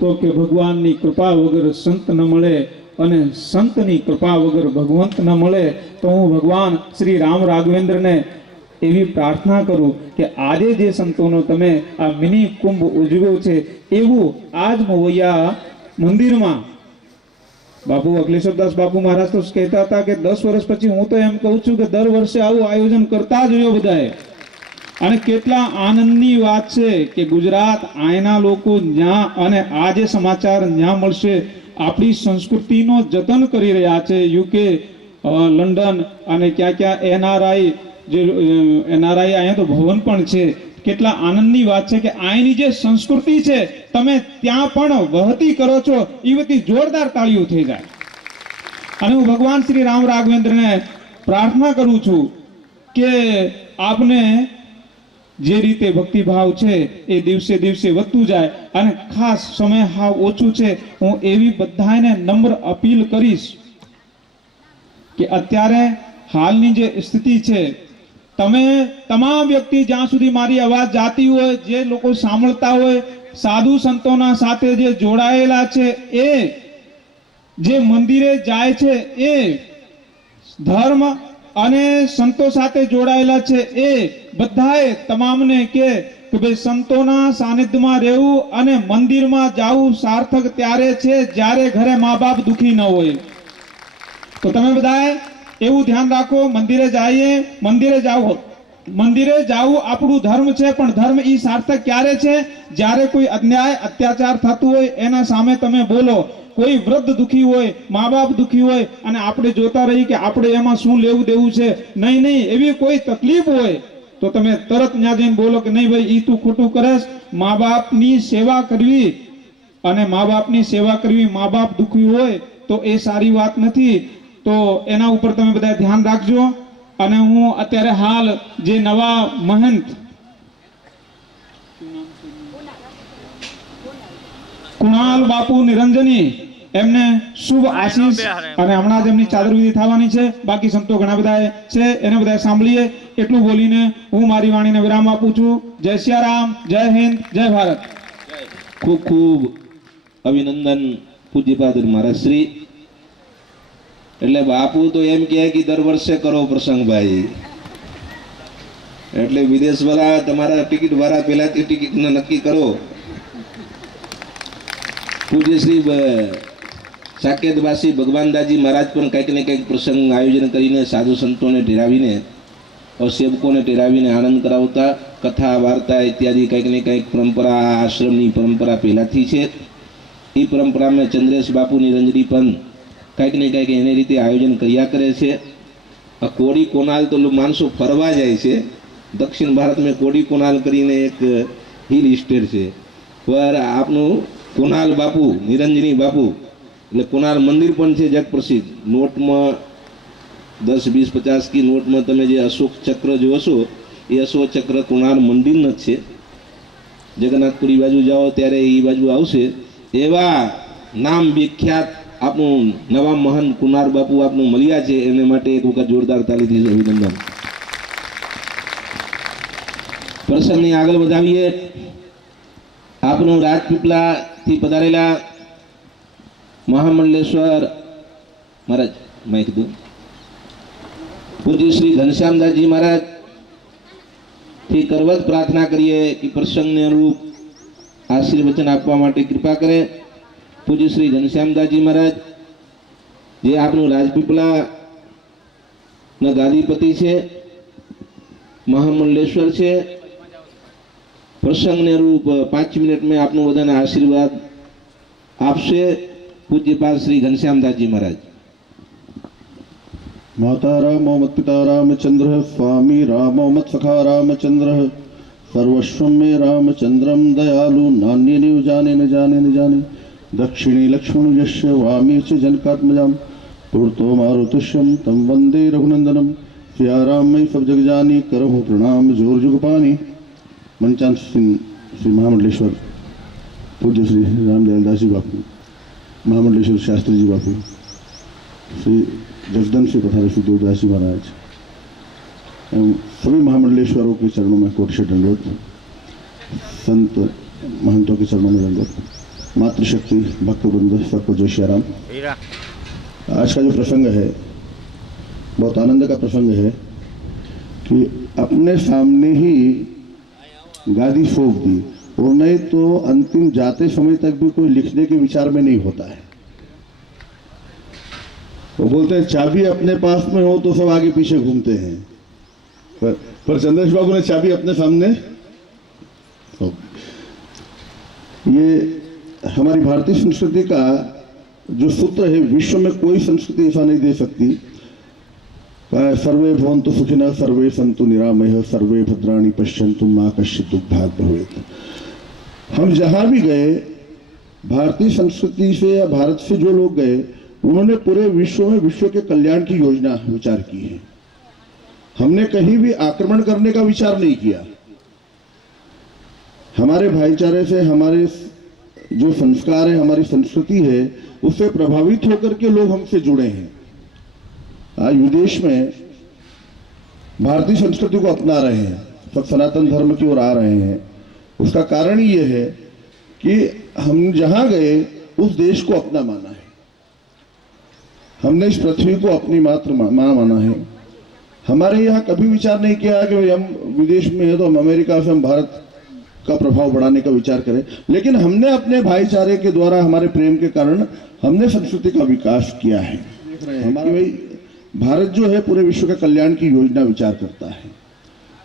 તો કે ભગવાનની કૃપા વગર સંત ન મળે અને સંતની કૃપા વગર ભગવંત ન મળે। તો હું ભગવાન શ્રી રામ રાઘવેન્દ્રને એવી પ્રાર્થના કરું કે આજે જે સંતોનો તમે આ મિની કુંભ ઉજવ્યો છે એવું આજ મવૈયા મંદિરમાં બાપુ અખિલેશ્વરદાસ બાપુ મહારાજ તો કહેતા હતા કે 10 વર્ષ પછી હું તો એમ કહું છું કે દર વર્ષે આવું આયોજન કરતા જ રહ્યો બધાએ. અને કેટલા આનંદની વાત છે કે ગુજરાત આયના લોકો જ્યાં અને આ જે સમાચાર જ્યાં મળશે આપણી સંસ્કૃતિનો જતન કરી રહ્યા છે. યુકે, લંડન અને ક્યાં એનઆરઆઈ જે એનઆરઆઈ અહીંયા તો ભવન પણ છે. કેટલા આનંદની વાત છે કે અહીંની જે સંસ્કૃતિ છે તમે ત્યાં પણ વહતી કરો છો એ બધી જોરદાર તાળીઓ થઈ જાય. અને હું ભગવાન શ્રી રામ રાઘવેન્દ્રને પ્રાર્થના કરું છું કે આપને જે રીતે ભક્તિભાવ છે એ દિવસે દિવસે વધતું જાય. અને ખાસ સમય હાવ ઓછું છે, હું એવી બધાને નમ્ર અપીલ કરીશ કે અત્યારે હાલની જે સ્થિતિ છે તમે તમામ વ્યક્તિ જ્યાં સુધી મારી અવાજ જાતી હોય, જે લોકો સાંભળતા હોય, સાધુ સંતોના સાથે જે જોડાયેલા છે, એ જે મંદિરે જાય છે, એ ધર્મ અને સંતો સાથે જોડાયેલા છે, એ બધાએ તમામને કે ભાઈ સંતોના સાનિધ્યમાં રહેવું અને મંદિરમાં જવું સાર્થક ત્યારે છે જ્યારે ઘરે મા બાપ દુખી ન હોય. તો તમે બધાએ એવું ધ્યાન રાખો, મંદિરે જઈએ, મંદિરે જાવું આપણું ધર્મ છે, પણ ધર્મ ઈ સાર્થક ક્યારે છે જ્યારે કોઈ અન્યાય અત્યાચાર થતું હોય એના સામે તમે બોલો. કોઈ વૃદ્ધ દુખી હોય, મા બાપ દુખી હોય અને આપણે જોતા રહી કે આપણે એમાં શું લેવું દેવું છે, નહીં, એવી કોઈ તકલીફ હોય તો તમે તરત ત્યાં જઈને બોલો કે નહીં ભાઈ ઈ તું ખોટું કરેશ. મા બાપની સેવા કરવી અને મા બાપની સેવા કરવી, મા બાપ દુખી હોય તો એ સારી વાત નથી. તો એના ઉપર તમે બધા ધ્યાન રાખજો. અને હું અત્યારે હાલ જે નવા મહંત કુણાલ બાપુ નિરંજની એમને શુભ આશીષ અને હમણાં જ એમની ચાદર વિધિ થવાની છે. બાકી સંતો ઘણા બધા છે, એને બધા સાંભળીએ. એટલું બોલીને હું મારી વાણીને વિરામ આપું છું. જય સિયારામ, જય હિન્દ, જય ભારત. ખૂબ ખૂબ અભિનંદન પૂજ્યપાદ મહારાજ શ્રી. એટલે બાપુ તો એમ કહે કે દર વર્ષે કરો પ્રસંગ ભાઈ. એટલે વિદેશ વાળા તમારા ટિકિટ વાળા પહેલાથી ટિકિટ નક્કી કરો. પૂજ્ય શ્રી સાકેતવાસી ભગવાનદાસજી મહારાજ પણ કંઈક ને કંઈક પ્રસંગ આયોજન કરીને સાધુ સંતોને ટેરાવીને સેવકોને ટેરાવીને આનંદ કરાવતા, કથા વાર્તા ઇત્યાદિ કંઈક ને કંઈક પરંપરા, આશ્રમની પરંપરા પહેલાંથી છે. એ પરંપરામાં ચંદ્રેશ બાપુ નિરંજની પણ કંઈક ને કંઈક એની રીતે આયોજન કર્યા કરે છે. આ કોડી કોનાલ તો માણસો ફરવા જાય છે. દક્ષિણ ભારતમાં કોડી કોનાલ કરીને એક હિલ સ્ટેટ છે, પર આપનું કોનાલ બાપુ નિરંજની બાપુ એટલે કોનાલ મંદિર પણ છે જગ પ્રસિદ્ધ. નોટમાં 10, 20, 50 કી નોટમાં તમે જે અશોક ચક્ર જોશો એ અશોક ચક્ર કોનાલ મંદિરનો જ છે. જગન્નાથપુરી બાજુ જાઓ ત્યારે એ બાજુ આવશે. એવા નામ વિખ્યાત આપણું નવા મહાન કુનાર બાપુ આપનું મળ્યા છે, એને માટે એક વખત જોરદાર તાલીથી અભિનંદન. પ્રસંગને આગળ વધાવીએ. આપનું રાજપીપળાથી પધારેલા મહામંડલેશ્વર મહારાજ માઇક દો. પૂજ્ય શ્રી ઘનશ્યામદાસજી મહારાજ થી કરવત પ્રાર્થના કરીએ કે પ્રસંગને અનુરૂપ આશીર્વચન આપવા માટે કૃપા કરે. પૂજ્ય શ્રી ઘનશ્યામદાસજી મહારાજ જે આપનું રાજપીપળાના ગાદીપતિ છે, મહામંડલેશ્વર છે. પ્રસંગને અનુરૂપ 5 મિનિટમાં આપનું બધાને આશીર્વાદ આપશે. પૂજ્યપાદ શ્રી ઘનશ્યામદાસજી મહારાજ. माता रामो मत पिता रामचंद्र स्वामी रामो मत सखा रामचंद्र सर्वस्व में रामचंद्रम दयालु नान्य न जाने न जाने न जाने दक्षिणी लक्ष्मण यश वामी च जनकात्मजाम पूर्तो मारुतुष्यम तम वंदे रघुनंदनम सिया राम मई सब जग जानी करहु प्रणाम जोर जुग पानी. मंचान श्री महामंडलेश्वर पूज्य श्री रामदयाल दासी बापू, महामंडलेश्वर शास्त्री जी बापू, श्री जगदन से पधारे श्री देवदास जी महाराज एवं सभी महामंडलेश्वरों के चरणों में कोटि दंडोत, संत महंतों के चरणों में दंडोत, मातृशक्ति भक्तवृंद सबको जय श्री राम. आज का जो प्रसंग है बहुत आनंद का प्रसंग है कि अपने सामने ही गादी सौंप दी, और नहीं तो अंतिम जाते समय तक भी कोई लिखने के विचार में नहीं होता है। वो बोलते हैं चाबी अपने पास में हो तो सब आगे पीछे घूमते हैं, पर चंद्रेश बाबू ने चाबी अपने सामने। ये हमारी भारतीय संस्कृति का जो सूत्र है, विश्व में कोई संस्कृति ऐसा नहीं दे सकती। सर्वे भवन्तु सुखिनः, सर्वे सन्तु निरामयः, सर्वे भद्राणि पश्यन्तु मा कश्चित् दुःखभाग् भवेत्। हम जहां भी गए, भारतीय संस्कृति से या भारत से जो लोग गए, उन्होंने पूरे विश्व में विश्व के कल्याण की योजना विचार की है। हमने कहीं भी आक्रमण करने का विचार नहीं किया। हमारे भाईचारे से, हमारे जो संस्कार है, हमारी संस्कृति है, उससे प्रभावित होकर के लोग हमसे जुड़े हैं। आज विदेश में भारतीय संस्कृति को अपना रहे हैं, सब सनातन धर्म की ओर आ रहे हैं। उसका कारण ये है कि हम जहां गए उस देश को अपना माना है, हमने इस पृथ्वी को अपनी मात्र मां माना है। हमारे यहाँ कभी विचार नहीं किया कि भाई हम विदेश में है तो हम अमेरिका से हम भारत का प्रभाव बढ़ाने का विचार करें, लेकिन हमने अपने भाईचारे के द्वारा, हमारे प्रेम के कारण हमने संस्कृति का विकास किया है। हमारा भाई भारत जो है पूरे विश्व के कल्याण की योजना विचार करता है,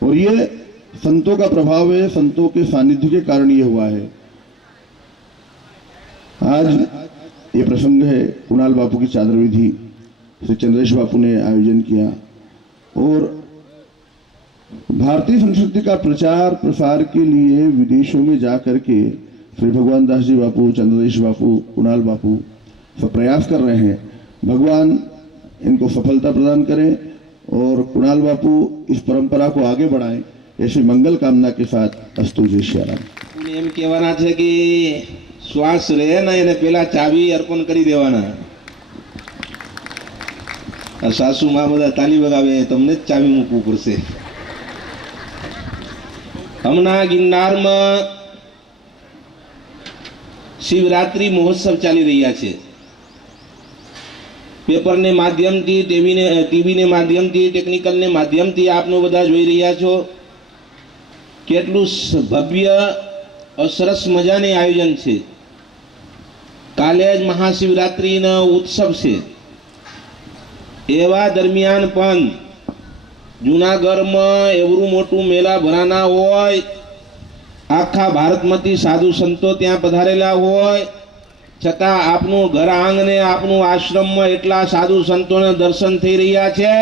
और ये संतों का प्रभाव है, संतों के सानिध्य के कारण ये हुआ है। आज ये प्रसंग है, कुणाल बापू की चादर विधि श्री चंद्रेश बापू ने आयोजन किया, और भारतीय संस्कृति का प्रचार प्रसार के लिए विदेशों में जाकर के श्री भगवान दास जी बापू, चंद्रेश बापू, कुणाल बापू सब प्रयास कर रहे हैं। भगवान इनको सफलता प्रदान करें और कुणाल बापू इस परंपरा को आगे बढ़ाएं, ऐसी मंगल कामना के साथ अस्तु। जय श्री राम। એમ કહેવાના છે કે શ્વાસ રહે ને એને પેલા ચાવી અર્પણ કરી દેવાના। સાસુ માં બધા તાલી વગાવે, તમને જ ચાવી મૂકવું પડશે। હમણાં ગિરનારમાં શિવરાત્રી મહોત્સવ ચાલી રહ્યા છે। પેપરને માધ્યમથી, ટીવીને માધ્યમથી, ટેકનિકલને માધ્યમથી આપનો બધા જોઈ રહ્યા છો। કેટલું ભવ્ય સરસ મજાની આયોજન છે। કાલે જ મહાશિવરાત્રીનો ઉત્સવ છે। એવા દરમિયાન પણ જૂનાગઢમાં એવું મોટું મેળા ભરાના હોય, આખા ભારતમાંથી સાધુ સંતો ત્યાં પધારેલા હોય, છતાં આપનું ઘર આંગણે, આપનું આશ્રમમાં એટલા સાધુ સંતોને દર્શન થઈ રહ્યા છે।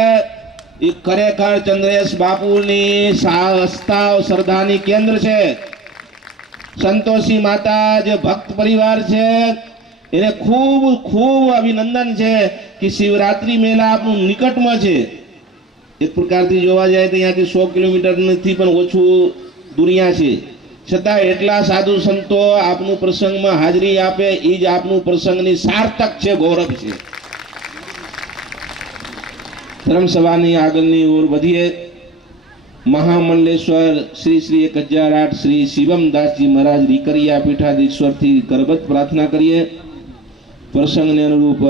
એ ખરેખર ચંદ્રેશ બાપુની આસ્થા, શ્રદ્ધાની કેન્દ્ર છે। સંતોષી માતા જે ભક્ત પરિવાર છે એને ખૂબ ખૂબ અભિનંદન છે કે શિવરાત્રી મેળા આપણું નિકટમાં છે। એક પ્રકારથી જોવા જાય તો અહીંયાથી 100 કિલોમીટરથી પણ ઓછું દુનિયા છે, છતાં એટલા સાધુ સંતો આપનું પ્રસંગમાં હાજરી આપે, એ જ આપનું પ્રસંગની સાર્થક છે, ગૌરવ છે। ધર્મસભાની આગળની ઓર વધીએ। મહામંડલેશ્વર શ્રી શ્રી 1008 શ્રી શિવમદાસજી મહારાજ રીકરિયા પીઠાધીશ્વરથી કરબદ્ધ પ્રાર્થના કરીએ। પ્રસંગને અનુરૂપ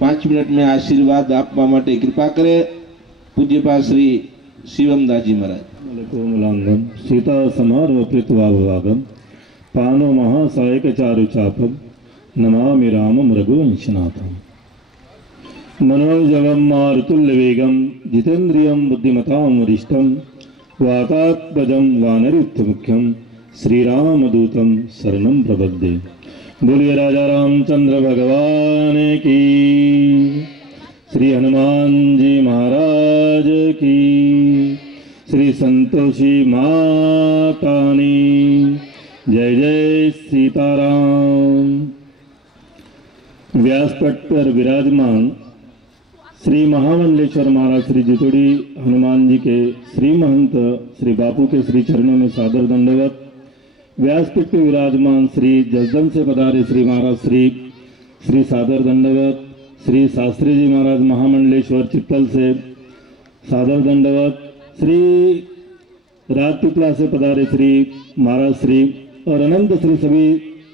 5 મિનિટ में આશીર્વાદ આપવા માટે कृपा करे। पूज्यपाद श्री शिवमदासजी महाराज। कोमलांगम सीता समारोह प्रीतवाभागम पानो महासायक चारु चापम नमामि रामम रघुवंशनाथम। मनोजवम मारुतुल्य वेगम जितेन्द्रियम बुद्धिमताम वरिष्ठम वातात्मजं वानरयुक्तमुख्यम श्रीरामदूतम शरणं प्रपद्ये। बोलिए राजा रामचंद्र भगवान की, श्री हनुमान जी महाराज की, श्री संतोषी मातानी जय जय सीताराम। व्यासपट पर विराजमान श्री महामंडलेश्वर महाराज श्री जितोड़ी हनुमान जी के श्री महंत श्री बापू के श्री चरणों में सादर दंडवत। व्यासपीठ पे विराजमान श्री जसदन से पधारे श्री महाराज श्री सादर दंडवत। श्री शास्त्री जी महाराज महामंडलेश्वर चित्तल से सादर दंडवत। श्री राजपिपला से पधारे श्री महाराज श्री और अनंत श्री सभी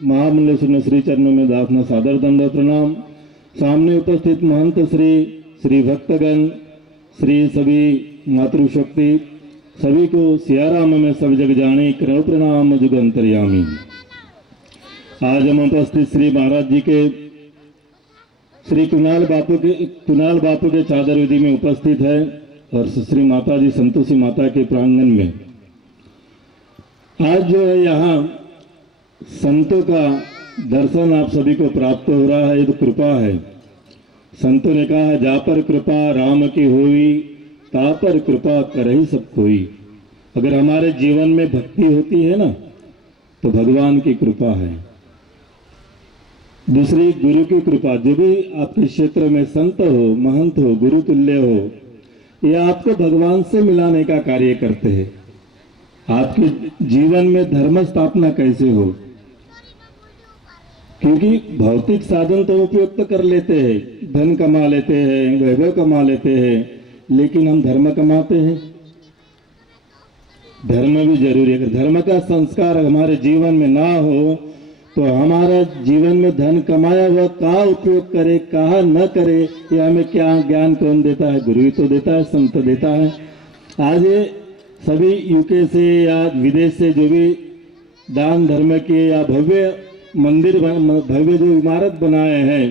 महामंडलेश्वर में श्री चरणों में दासना सादर दंडवत प्रणाम। सामने उपस्थित महंत श्री भक्तगण, श्री सभी मातृशक्ति सभी को सियाराम में सब जग जाने करो प्रणाम जुग अंतर्यामी। आज हम उपस्थित श्री महाराज जी के श्री कुणाल बापू के चादर विधि में उपस्थित है और श्री माता जी संतोषी माता के प्रांगण में आज जो है यहाँ संतों का दर्शन आप सभी को प्राप्त हो रहा है। ये तो कृपा है। संतों ने कहा जा पर कृपा राम की हुई ता पर कृपा कर ही सब कोई। अगर हमारे जीवन में भक्ति होती है ना तो भगवान की कृपा है। दूसरी गुरु की कृपा। जो भी आपके क्षेत्र में संत हो, महंत हो, गुरु तुल्य हो, ये आपको भगवान से मिलाने का कार्य करते हैं। आपके जीवन में धर्म स्थापना कैसे हो, क्योंकि भौतिक साधन तो उपयोग तो कर लेते हैं, धन कमा लेते हैं, वैभव कमा लेते हैं, लेकिन हम धर्म कमाते हैं। धर्म भी जरूरी है। अगर धर्म का संस्कार हमारे जीवन में ना हो तो हमारा जीवन में धन कमाया हुआ कहाँ उपयोग करे, कहाँ न करे, ये हमें क्या ज्ञान कौन देता है? गुरु ही तो देता है, संत देता है। आज ये सभी यूके से या विदेश से जो भी दान धर्म के या भव्य मंदिर, भव्य जो इमारत बनाए हैं,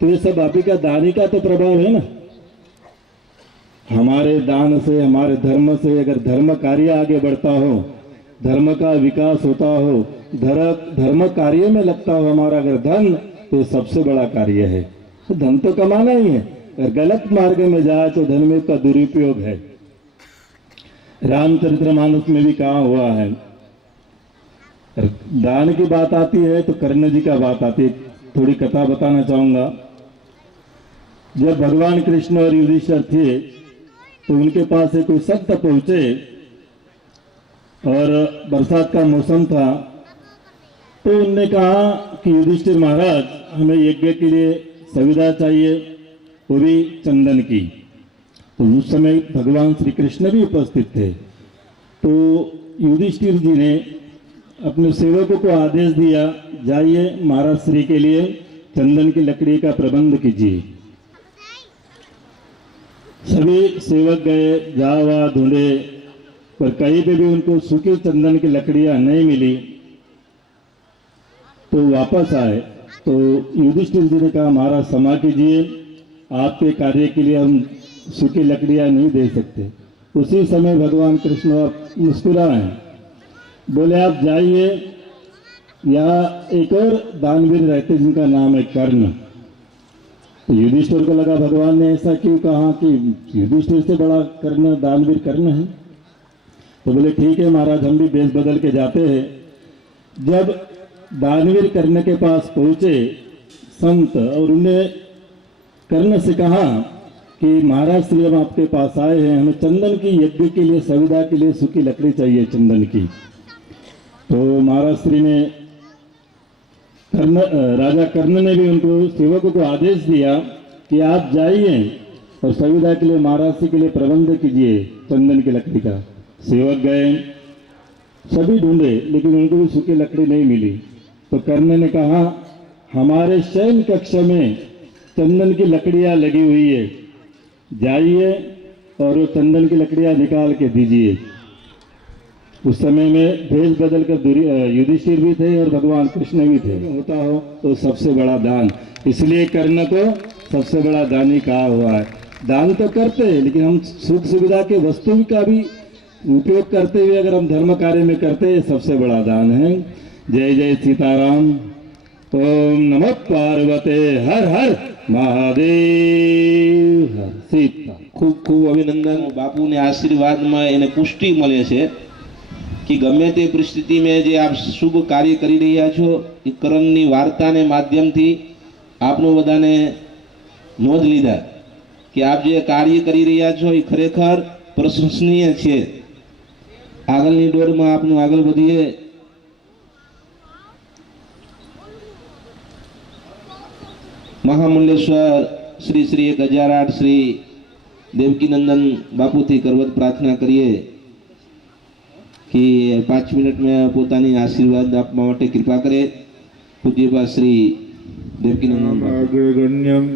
तो ये सब आप ही का दानी का तो प्रभाव है ना। हमारे दान से, हमारे धर्म से अगर धर्म कार्य आगे बढ़ता हो, धर्म का विकास होता हो, धर्म कार्य में लगता हो हमारा अगर धन, तो सबसे बड़ा कार्य है। तो धन तो कमाना ही है। अगर गलत मार्ग में जाए तो धन में का दुरुपयोग है। रामचरितमानस में भी कहा हुआ है। दान की बात आती है तो कर्ण जी का बात आती है। थोड़ी कथा बताना चाहूंगा। जब भगवान कृष्ण और युधिष्ठिर थे तो उनके पास एक कोई संत पहुंचे और बरसात का मौसम था, तो उनने कहा कि युधिष्ठिर महाराज, हमें यज्ञ के लिए सुविधा चाहिए, वो भी चंदन की। तो उस समय भगवान श्री कृष्ण भी उपस्थित थे। तो युधिष्ठिर जी ने अपने सेवकों को आदेश दिया, जाइए महाराज श्री के लिए चंदन की लकड़ी का प्रबंध कीजिए। सभी सेवक गए, जावा ढूंढे, पर कहीं पे भी उनको सूखी चंदन की लकड़ियां नहीं मिली। तो वापस आए तो युधिष्ठिर जी ने कहा, महाराज क्षमा कीजिए, आपके कार्य के लिए हम सूखी लकड़ियां नहीं दे सकते। उसी समय भगवान कृष्ण मुस्कुराए, बोले आप जाइए, यहाँ एक और दानवीर रहते जिनका नाम है कर्ण। तो युधिष्ठिर को लगा भगवान ने ऐसा क्यों कहा कि युधिष्ठिर से बड़ा कर्ण, दानवीर कर्ण है। तो बोले ठीक है महाराज, हम भी बेस बदल के जाते हैं। जब दानवीर कर्ण के पास पहुंचे संत, और उन्हें कर्ण से कहा कि महाराज श्री हम आपके पास आए हैं, हमें चंदन की यज्ञ के लिए सुविधा के लिए सूखी लकड़ी चाहिए चंदन की। तो महाराज श्री ने राजा कर्ण ने भी उनको सेवकों को आदेश दिया कि आप जाइए और सुविधा के लिए महाराज श्री के लिए प्रबंध कीजिए चंदन की लकड़ी का। सेवक गए, सभी ढूंढे, लेकिन उनको भी सूखी लकड़ी नहीं मिली। तो कर्ण ने कहा, हमारे शयन कक्ष में चंदन की लकड़ियां लगी हुई है, जाइए और वो चंदन की लकड़ियां निकाल के दीजिए। उस समय में भेष बदल कर युधिष्ठिर भी थे और भगवान कृष्ण भी थे। होता हो तो सबसे बड़ा दान, इसलिए कर्ण को सबसे बड़ा दानी कहा हुआ है। दान तो करते हैं, लेकिन हम सुख सुविधा के वस्तु का भी उपयोग करते हुए अगर हम धर्म कार्य में करते हैं, सबसे बड़ा दान है। जय जय सीताराम। ओम नमः पार्वते हर हर महादेव हर सीता। ખૂબ ખૂબ અભિનંદન। બાપુને આશીર્વાદમાં એને પુષ્ટિ મળે છે કે ગમે તે પરિસ્થિતિમાં જે આપ શુભ કાર્ય કરી રહ્યા છો, એ કરણની વાર્તાને માધ્યમથી આપનો બધાને નોંધ લીધા કે આપ જે કાર્ય કરી રહ્યા છો એ ખરેખર પ્રશંસનીય છે। આગળની દોડમાં આપનું આગળ વધીએ। મહામંડલેશ્વર શ્રી શ્રી 1008 શ્રી દેવકીનંદન બાપુથી કરવત પ્રાર્થના કરીએ कि 5 मिनट में પોતાની આશીર્વાદ આપવા માટે કૃપા કરે। પૂજ્યપાદ શ્રી દેવકીનંદન અગ્રગણ્યમ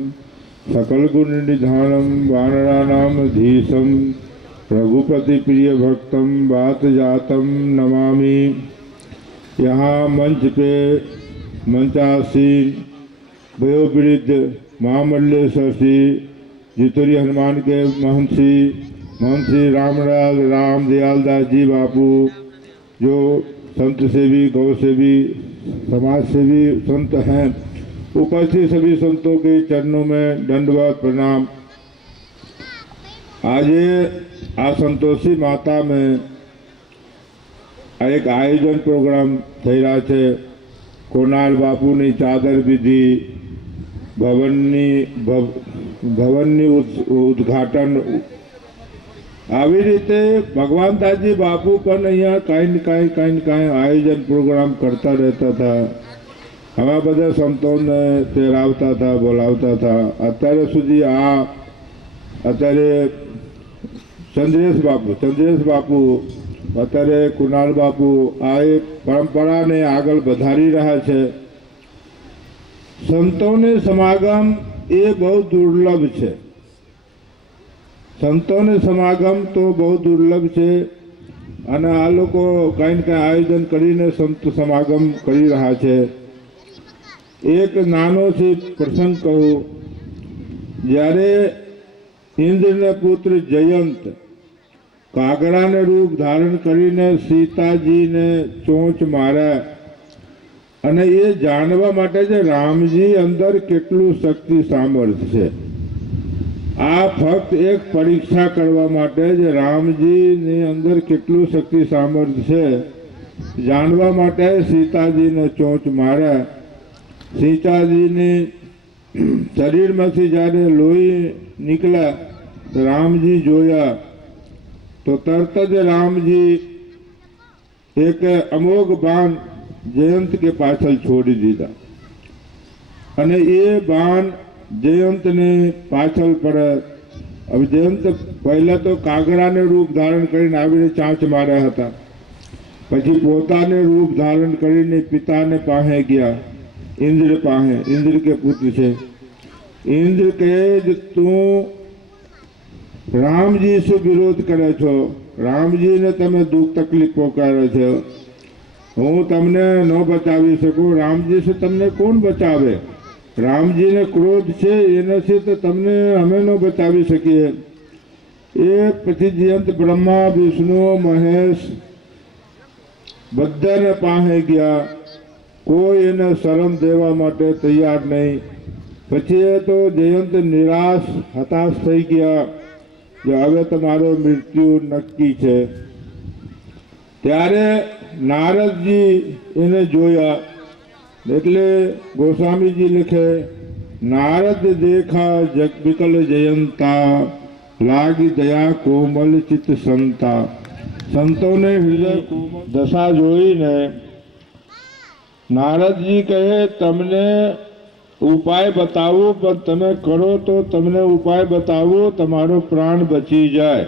सकल गुण निधानम वानरानाम धीशम रघुपति प्रिय भक्तम बात जातम नमामि। यहाँ मंच पे मंचासीन वयोवृद्ध महामंडलेश्वर श्री जितोरी हनुमान के महंत श्री रामलाल राम दयाल दास जी बापू, जो संत सेवी गौ सेवी समाज सेवी संत हैं, उपस्थित सभी संतों के चरणों में दंडवत प्रणाम। आज आ संतोषी माता में एक आयोजन प्रोग्राम થઈ રહ્યા છે। કોનાલ બાપુની ચાદર વિધિ, ભવનની ઉદ્ઘાટન, આવી રીતે ભગવાન દાસજી બાપુ પણ અહીંયા કાંઈ ને કાંઈ આયોજન પ્રોગ્રામ કરતા રહેતા હતા। આવા બધા સંતોને તેરાવતા હતા, બોલાવતા હતા। અત્યારે સુધી અત્યારે ચંદ્રેશ બાપુ અત્યારે કુનાલ બાપુ આ એક પરંપરાને આગળ વધારી રહ્યા છે। સંતોને સમાગમ એ બહુ દુર્લભ છે। સંતોને સમાગમ તો બહુ દુર્લભ છે અને આ લોકો કાંઈ ને કાંઈ આયોજન કરીને સંત સમાગમ કરી રહ્યા છે। એક નાનો છે પ્રસંગ કહું। જ્યારે ઇન્દ્રના પુત્ર જયંત કાગડાને રૂપ ધારણ કરીને સીતાજીને ચોંચ માર્યા, અને એ જાણવા માટે છે રામજી અંદર કેટલું શક્તિ સામર્થ્ય છે। આ ફક્ત એક પરીક્ષા કરવા માટે જ રામજીની અંદર કેટલું શક્તિ સામર્થ્ય છે જાણવા માટે સીતાજીને ચોંચ માર્યા। સીતાજીની શરીરમાંથી જ્યારે લોહી નીકળ્યા તો રામજી જોયા તો તરત જ રામજી એક અમોઘ બાણ જયંત કે પાછળ છોડી દીધા, અને એ બાણ જયંતને પાછળ પડે। હવે જયંત પહેલાં તો કાગડાને રૂપ ધારણ કરીને આવીને ચાંચ માર્યા હતા, પછી પોતાને રૂપ ધારણ કરીને પિતાને પાસે ગયા, इंद्र पाहे। इंद्र के पुत्र छे। इंद्र के तू राम जी से विरोध करे छो, राम जी ने तमे दुख तकलीफ पोकारे छो, हूँ तमने न बचावी सकूँ, राम जी से तमने कौन बचावे? राम जी ने क्रोध छे एना से तो तमने हमें न बचावी सकीए। ए पछी जयंत ब्रह्मा विष्णु महेश बधाने पासे गया, कोई एने शरण देवा माटे तैयार नहीं। पछी तो जयंत निराश हताश थई गया कि हवे तमारो मृत्यु नक्की छे। त्यारे नारद जी एने जोया, एटले गोस्वामी जी लिखे, नारद देखा जग विकल जयंता, लागी दया कोमल चित संता। संतों ने हृदय कोमल दशा जोई ने नारद जी कहे तमने उपाय बतावो, पर तमे करो तो तमने उपाय बतावो तमारो प्राण बची जाए।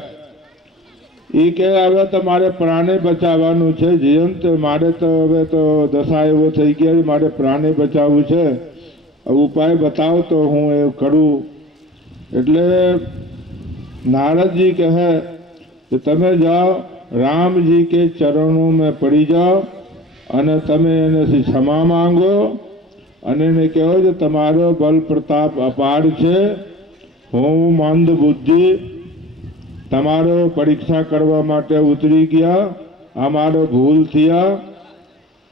ये कहे हवे तमारे प्राणे बचावानुं छे जयंत, मारे तो हवे तो दशा एवो थई गयो मारे प्राणे बचावવું छे, उपाय बताओ तो हूँ ए करूँ। एटले नारद जी कहे कि तमे जाओ राम जी के चरणों में पड़ी जाओ અને તમે એનેથી ક્ષમા માંગો અને એને કહો કે તમારો બલ પ્રતાપ અપાર છે, હું મંદ બુદ્ધિ તમારો પરીક્ષા કરવા માટે ઉતરી ગયા, આ મારો ભૂલ થયા,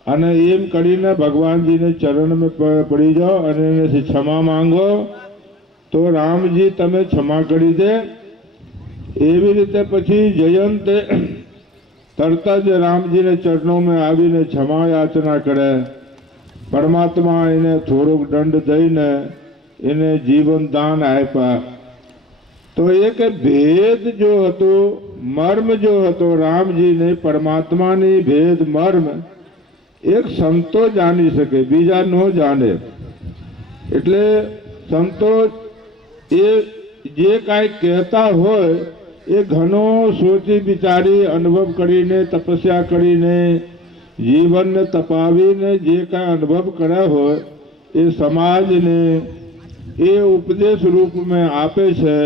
અને એમ કરીને ભગવાનજીને ચરણમાં પડી જાઓ અને એનેથી ક્ષમા માંગો તો રામજી તમે ક્ષમા કરી દે। એવી રીતે પછી જયંત तरत ज राम जी ने चरणों में आवीने क्षमा याचना करे। परमात्मा इन्हें थोड़ोक दंड दईने इन्हें जीवन दान आप्या। तो एक भेद जो हतो, मर्म जो हतो राम जी ने परमात्मा ने भेद मर्म एक संतो जानी सके, बीजा न जाने। एटले संतो ए जे काई कहता होय એ ઘણો સોચી વિચારી અનુભવ કરીને તપસ્યા કરીને જીવનને તપાવીને જે કાંઈ અનુભવ કર્યા હોય એ સમાજને એ ઉપદેશ રૂપ મેં આપે છે.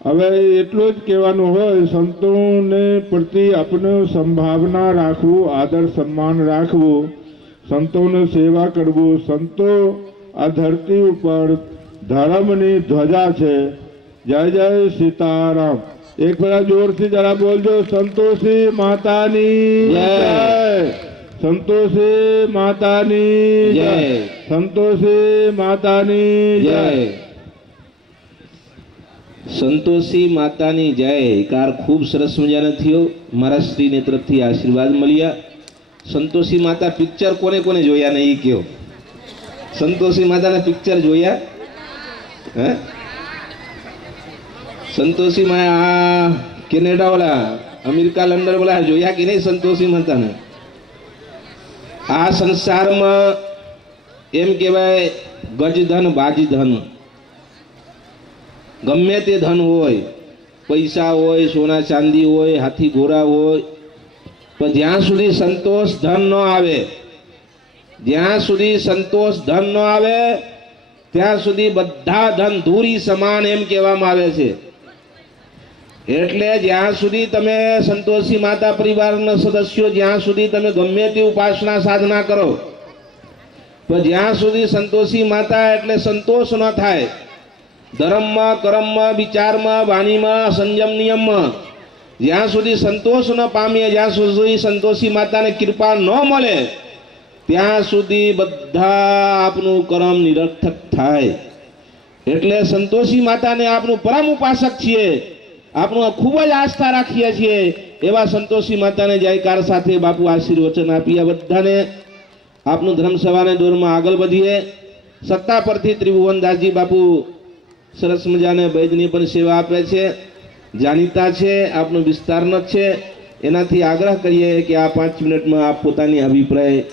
હવે એટલું જ કહેવાનું હોય, સંતોને પ્રતિ આપણે સંભાવના રાખવું, આદર સન્માન રાખવું, સંતોની સેવા કરવું. સંતો આ ધરતી ઉપર ધર્મની ધ્વજા છે. જય જય સીતારામ. એક પેલા જોરથી જરા બોલજો, સંતોષી માતાની જય, સંતોષી માતાની જય, સંતોષી માતાની જય. સંતોષી માતાની જય કાર ખૂબ સરસ મજાનો થયો. મારા શ્રીને તરફથી આશીર્વાદ મળ્યા. સંતોષી માતા પિક્ચર કોને કોને જોયા નહીં કયો? સંતોષી માતાના પિક્ચર જોયા? હે? સંતોષી માં આ કેનેડા વાળા, અમેરિકા, લંડન વાળા જોયા કે નહીં સંતોષી માતાને? આ સંસારમાં એમ કહેવાય ગજ ધન બાજી ધન, ગમે તે ધન હોય, પૈસા હોય, સોના ચાંદી હોય, હાથી ઘોડા હોય, પણ જ્યાં સુધી સંતોષ ધન ન આવે, જ્યાં સુધી સંતોષ ધન ન આવે ત્યાં સુધી બધા ધન ધૂરી સમાન એમ કહેવામાં આવે છે. એટલે જ્યાં સુધી તમે સંતોષી માતા પરિવારના સદસ્યો, જ્યાં સુધી તમે ગમે તે ઉપાસના સાધના કરો, પણ જ્યાં સુધી સંતોષી માતા એટલે સંતોષ ન થાય, ધર્મમાં, કર્મમાં, વિચારમાં, વાણીમાં, સંયમ નિયમમાં જ્યાં સુધી સંતોષ ન પામીએ, જ્યાં સુધી સંતોષી માતાને કૃપા ન મળે, ત્યાં સુધી બધા આપનું કર્મ નિરર્થક થાય. એટલે સંતોષી માતાને આપણું પરમ ઉપાસક છીએ, આપણું ખૂબ જ આસ્થા રાખીએ છીએ. એવા સંતોષી માતાને જયકાર સાથે બાપુ આશીર્વચન આપી બધાને આપનું ધર્મસભાને દોરમાં આગળ વધીએ. સત્તા પરથી ત્રિભુવનદાસજી બાપુ સરસ મજાને વૈદની પણ સેવા આપે છે, જાણીતા છે, આપનો વિસ્તારનો જ છે. એનાથી આગ્રહ કરીએ કે આ 5 મિનિટમાં આપ પોતાની અભિપ્રાય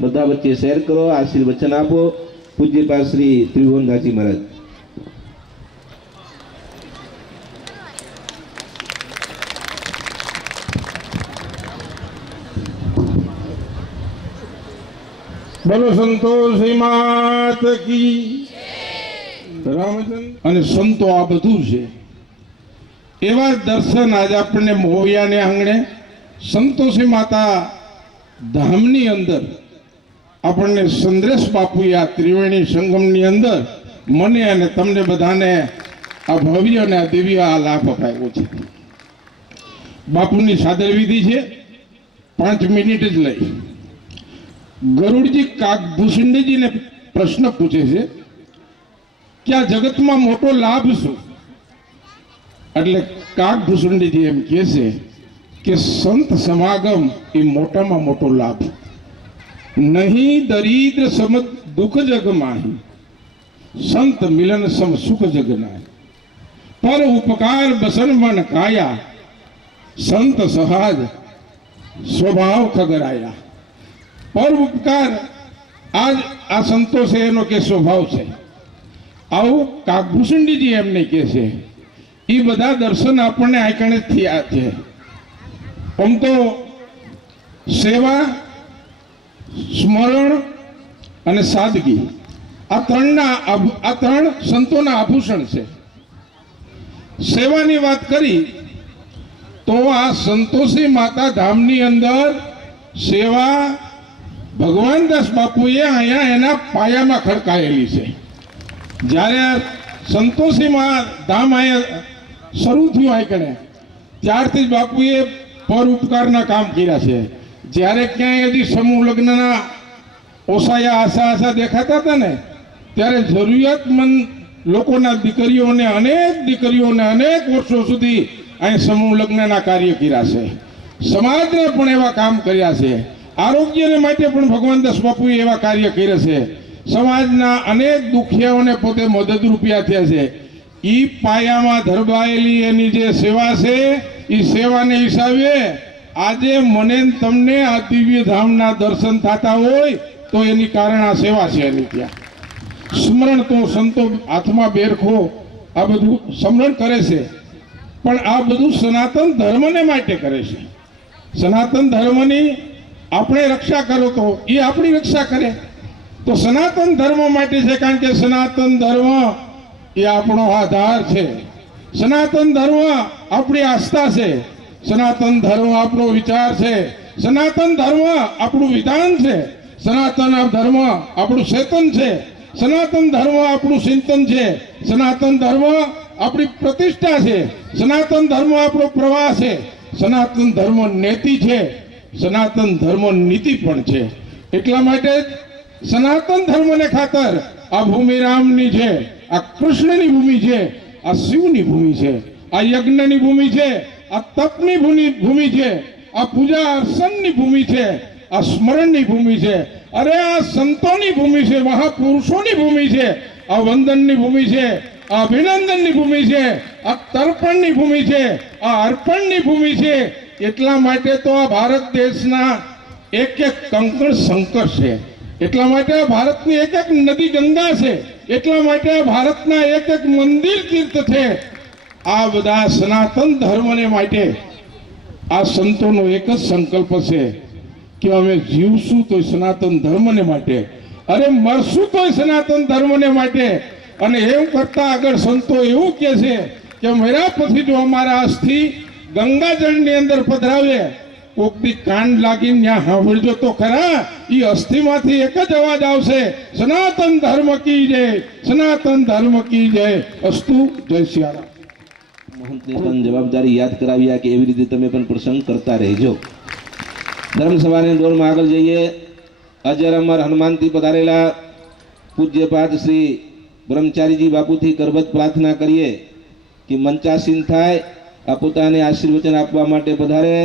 બધા વચ્ચે શેર કરો, આશીર્વચન આપો. પૂજ્યપાદ શ્રી ત્રિભુવનદાસજી મહારાજ. બોલો સંતોષી માત કી રામચંદ્ર. અને સંતો આ બધું છે. એવા દર્શન આજે આપણને મોવિયાને આંગણે સંતોષી માતા ધામની અંદર આપણને સંદેશ બાપુએ આ ત્રિવેણી સંગમની અંદર મને અને તમને બધાને આ ભવ્ય અને આ દિવ્ય આ લાભ અપાયો છે. બાપુની સાદર વિધિ છે, 5 મિનિટ જ લઈ. ગરુડજી કાગભૂષણજીને પ્રશ્ન પૂછે છે કે આ જગતમાં મોટો લાભ શું? એટલે કાગભૂષણજી એમ કહે છે કે સંત સમાગમ એ મોટામાં મોટો લાભ. નહીં દરિદ્ર સમ દુઃખ જગ માહી, સંત મિલન સમ સુખ જગ નાહી. પર ઉપકાર બસન મન કાયા, સંત સહાજ સ્વભાવ ખગરાયા. પર ઉપકાર આજ આ સંતોષ એનો કે સ્વભાવ છે. આવું કાગભૂષણજી એમને કહે છે. એ બધા દર્શન આપણને આઈકણે થયા છે. આમ તો સેવા, સ્મરણ અને સાદગી આ ત્રણ સંતોના આભૂષણ છે. સેવાની વાત કરી તો આ સંતોષી માતા ધામની અંદર સેવા ભગવાનદાસ બાપુએ અહીંયા એના પાયામાં ખડકાયેલી છે. જ્યારે સંતોષીમાં ધામ અહીંયા શરૂ થયું આઈકણે ત્યારથી જ બાપુએ પર ઉપકારના કામ કર્યા છે. જ્યારે ક્યાંય હજી સમૂહ લગ્નના ઓસાયા આશા દેખાતા હતા ને, ત્યારે જરૂરિયાતમંદ લોકોના દીકરીઓને અનેક વર્ષો સુધી અહીં સમૂહ લગ્નના કાર્ય કર્યા છે. સમાજને પણ એવા કામ કર્યા છે. આરોગ્યને માટે પણ ભગવાનદાસ બાપુએ એવા કાર્ય કર્યા છે. સમાજના અનેક દુખિયાઓને પોતે મદદરૂપિયા થયા છે. એ પાયામાં ધરબાયેલી એની જે સેવા છે, એ સેવાને હિસાબે આજે મને તમને આ દિવ્ય ધામના દર્શન થતા હોય તો એની કારણ આ સેવા છે. એની ત્યાં સ્મરણ તો સંતો હાથમાં બેરખો આ બધું સ્મરણ કરે છે, પણ આ બધું સનાતન ધર્મને માટે કરે છે. સનાતન ધર્મની આપણે રક્ષા કરો તો એ આપણી રક્ષા કરે. તો સનાતન ધર્મ માટે છે, કારણ કે સનાતન ધર્મ એ આપણો આધાર છે, સનાતન ધર્મ આપણી આસ્થા છે, સનાતન ધર્મ આપણો વિચાર છે, સનાતન ધર્મ આપણું વિધાન છે, સનાતન ધર્મ આપણું ચેતન છે, સનાતન ધર્મ આપણું ચિંતન છે, સનાતન ધર્મ આપણી પ્રતિષ્ઠા છે, સનાતન ધર્મ આપણો પ્રવાહ છે, સનાતન ધર્મ નીતિ છે, સનાતન ધર્મ નીતિ પણ છે. એટલા માટે સનાતન ધર્મને ખાતર આ ભૂમિ રામની છે, આ કૃષ્ણની ભૂમિ છે, આ શિવની ભૂમિ છે, આ યજ્ઞની ભૂમિ છે, આ તપની ભૂમિ છે, આ પૂજા અર્ચનની ભૂમિ છે, આ સ્મરણની ભૂમિ છે, અરે આ સંતોની ભૂમિ છે, મહાપુરુષોની ભૂમિ છે, આ વંદનની ભૂમિ છે, આ અભિનંદનની ભૂમિ છે, આ તર્પણની ભૂમિ છે, આ અર્પણની ભૂમિ છે. એટલા માટે તો આ ભારત દેશના એક એક કંકણ શંકર છે, એટલા માટે આ ભારતની એક એક નદી ગંગા છે, એટલા માટે આ ભારતના એક એક મંદિર તીર્થ છે. આ બધા સનાતન ધર્મને માટે આ સંતોનો એક જ સંકલ્પ છે કે અમે જીવશું તો સનાતન ધર્મને માટે, અરે મરશું તો સનાતન ધર્મને માટે. અને એમ કરતા આગળ સંતો એવું કહે છે કે મેરા પછી જો અમારા અસ્થિ ગંગાજળની અંદર પધરાવે, કોકની કાન લાગીને ત્યાં સાંભળજો તો ખરા, એ અસ્થિમાંથી એક જ અવાજ આવશે, સનાતન ધર્મ કી જય, સનાતન ધર્મ કી જય. અસ્તુ. જય સિયારામ. મહંતને પણ જવાબદારી યાદ કરાવ્યા કે એવી રીતે તમે પણ પ્રસંગ કરતા રહેજો. ધર્મ સભાની દોરમાં આગળ જઈએ. અજર અમર હનુમાનથી પધારેલા પૂજ્યપાદ શ્રી બ્રહ્મચારીજી બાપુથી કરબત પ્રાર્થના કરીએ કે મંચાસીન થાય, આ પોતાને આશીર્વચન આપવા માટે પધારે.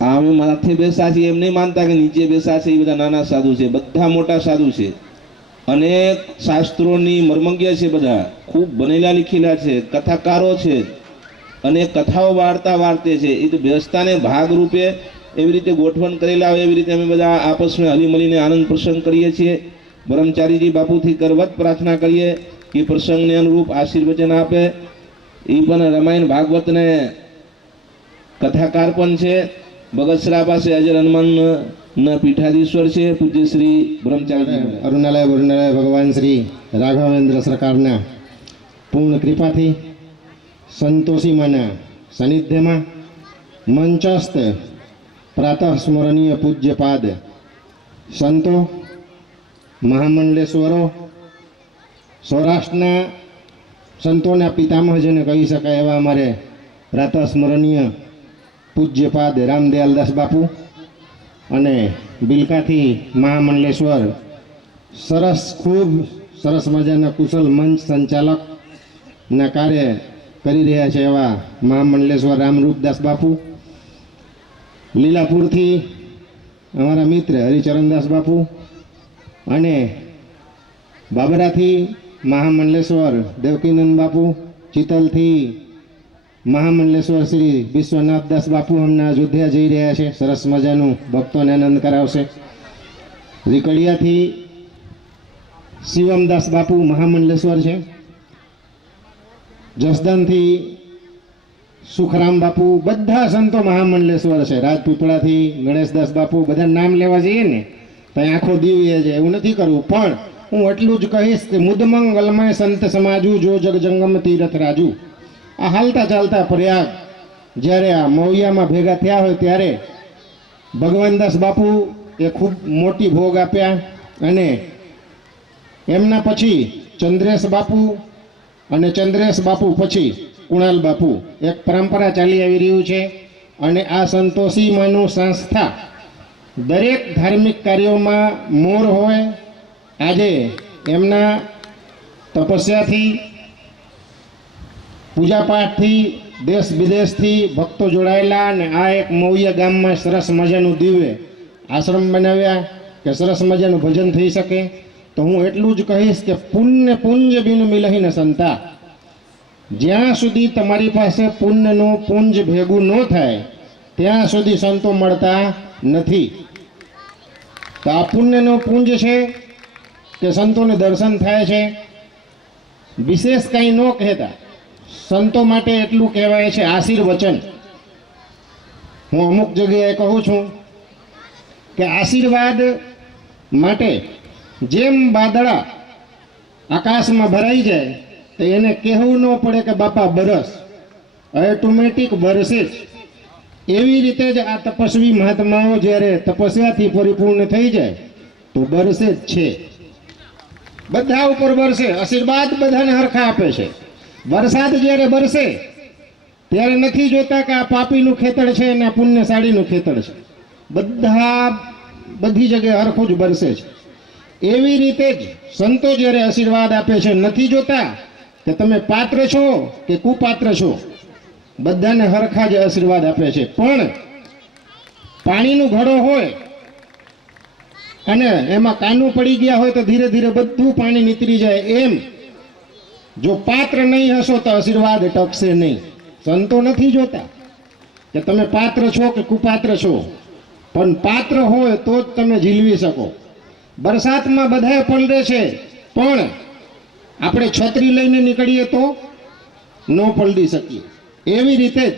અમે માથે બેસા છીએ એમ નહીં માનતા કે નીચે બેસા છે એ બધા નાના સાધુ છે, બધા મોટા સાધુ છે, અનેક શાસ્ત્રોની મર્મજ્ઞ છે, બધા ખૂબ બનેલા લીખેલા છે, કથાકારો છે, અને કથાઓ વાર્તે છે. એ તો વ્યવસ્થાને ભાગરૂપે એવી રીતે ગોઠવણ કરેલા હોય એવી રીતે અમે બધા આપસમાં હલી મળીને આનંદ પ્રસંગ કરીએ છીએ. બ્રહ્મચારીજી બાપુથી કરવત પ્રાર્થના કરીએ કે પ્રસંગને અનુરૂપ આશીર્વચન આપે. એ પણ રામાયણ ભાગવતને કથાકાર પણ છે. બગસરા પાસે અજર હનુમાન પીઠાધીશ્વર છે પૂજ્ય શ્રી બ્રહ્મચારી અરુણાલય ભગવાન શ્રી રાઘવેન્દ્ર સરકારના પૂર્ણ કૃપાથી સંતોષીમાના સાનિધ્યમાં મંચસ્થ પ્રાતઃ સ્મરણીય પૂજ્યપાદ સંતો, મહામંડલેશ્વરો, સૌરાષ્ટ્રના સંતોના પિતામહ જેને કહી શકાય એવા અમારે પ્રાતઃ સ્મરણીય પૂજ્યપાદ રામદયાલદાસ બાપુ અને બિલકાથી મહામંડલેશ્વર ખૂબ સરસ મજાના કુશલ મંચ સંચાલકના કાર્ય કરી રહ્યા છે એવા મહામંડલેશ્વર રામરૂપદાસ બાપુ, લીલાપુરથી અમારા મિત્ર હરિચરણદાસ બાપુ, અને બાબરાથી મહામંડલેશ્વર દેવકીનંદ બાપુ, ચિતલથી મહામંડલેશ્વર શ્રી વિશ્વનાથદાસ બાપુ હમણાં અયોધ્યા જઈ રહ્યા છે, સરસ મજાનું ભક્તોને આનંદ કરાવશે. રીકડિયાથી શિવમદાસ બાપુ મહામંડલેશ્વર છે, જસદણથી સુખરામ બાપુ, બધા સંતો મહામંડલેશ્વર છે. રાજપીપળાથી ગણેશદાસ બાપુ, બધા નામ લેવા જઈએ ને તો આંખો દીવીએ છે, એવું નથી કરવું. પણ હું એટલું જ કહીશ કે મુદમંગલમય સંત સમાજુ જો જગજંગમ તીરથ રાજુ. આ હાલતા ચાલતા પ્રયાગ જ્યારે આ મૌયામાં ભેગા થયા હોય ત્યારે ભગવાનદાસ બાપુ એ ખૂબ મોટી ભોગ આપ્યા, અને એમના પછી ચંદ્રેશ બાપુ, અને ચંદ્રેશ બાપુ પછી કુણાલ બાપુ, એક પરંપરા ચાલી આવી રહ્યું છે. અને આ સંતોષીમાનું સંસ્થા દરેક ધાર્મિક કાર્યોમાં મોર હોય. આજે એમના તપસ્યાથી, પૂજાપાઠથી દેશ વિદેશથી ભક્તો જોડાયેલા, અને આ એક મૌયા ગામમાં સરસ મજાનું દિવ્ય આશ્રમ બનાવ્યા કે સરસ મજાનું ભજન થઈ શકે. તો હું એટલું જ કહીશ કે પુંજ બિન મિલહીન સંતા, જ્યાં સુધી તમારી પાસે પુણ્યનું પુંજ ભેગું ન થાય ત્યાં સુધી સંતો મળતા નથી. તો આ પુણ્યનો પુંજ છે કે સંતોને દર્શન થાય છે. વિશેષ કંઈ ન કહેતા સંતો માટે એટલું કહેવાય છે આશીર્વચન. હું અમુક જગ્યાએ કહું છું કે આશીર્વાદ માટે જેમ વાદળા આકાશમાં ભરાઈ જાય તો એને કહેવું ન પડે કે બાપા બરસ, ઓટોમેટિક વરસે જ. એવી રીતે જ આ તપસ્વી મહાત્માઓ જ્યારે તપસ્યાથી પરિપૂર્ણ થઈ જાય તો બરસે જ છે, બધા ઉપર બરસે. આશીર્વાદ બધાને હરખા આપે છે. વરસાદ જ્યારે બરસે ત્યારે નથી જોતા કે આ પાપીનું ખેતર છે અને આ પુણ્યશાળીનું ખેતર છે, બધી જગ્યાએ હરખું જ બરસે છે. એવી રીતે જ સંતો જ્યારે આશીર્વાદ આપે છે, નથી જોતા કે તમે પાત્ર છો કે કુપાત્ર છો, બધાને હરખા જ આશીર્વાદ આપે છે. પણ પાણીનું ઘડો હોય અને એમાં કાનું પડી ગયા હોય તો ધીરે ધીરે બધું પાણી નીતરી જાય. એમ જો પાત્ર નહીં હશો તો આશીર્વાદ ટકશે નહીં. સંતો નથી જોતા કે તમે પાત્ર છો કે કુપાત્ર છો, પણ પાત્ર હોય તો જ તમે ઝીલવી શકો. બરસાતમાં બધાએ પલળે છે, પણ આપણે છત્રી લઈને નીકળીએ તો ન પલળી શકીએ. એવી રીતે જ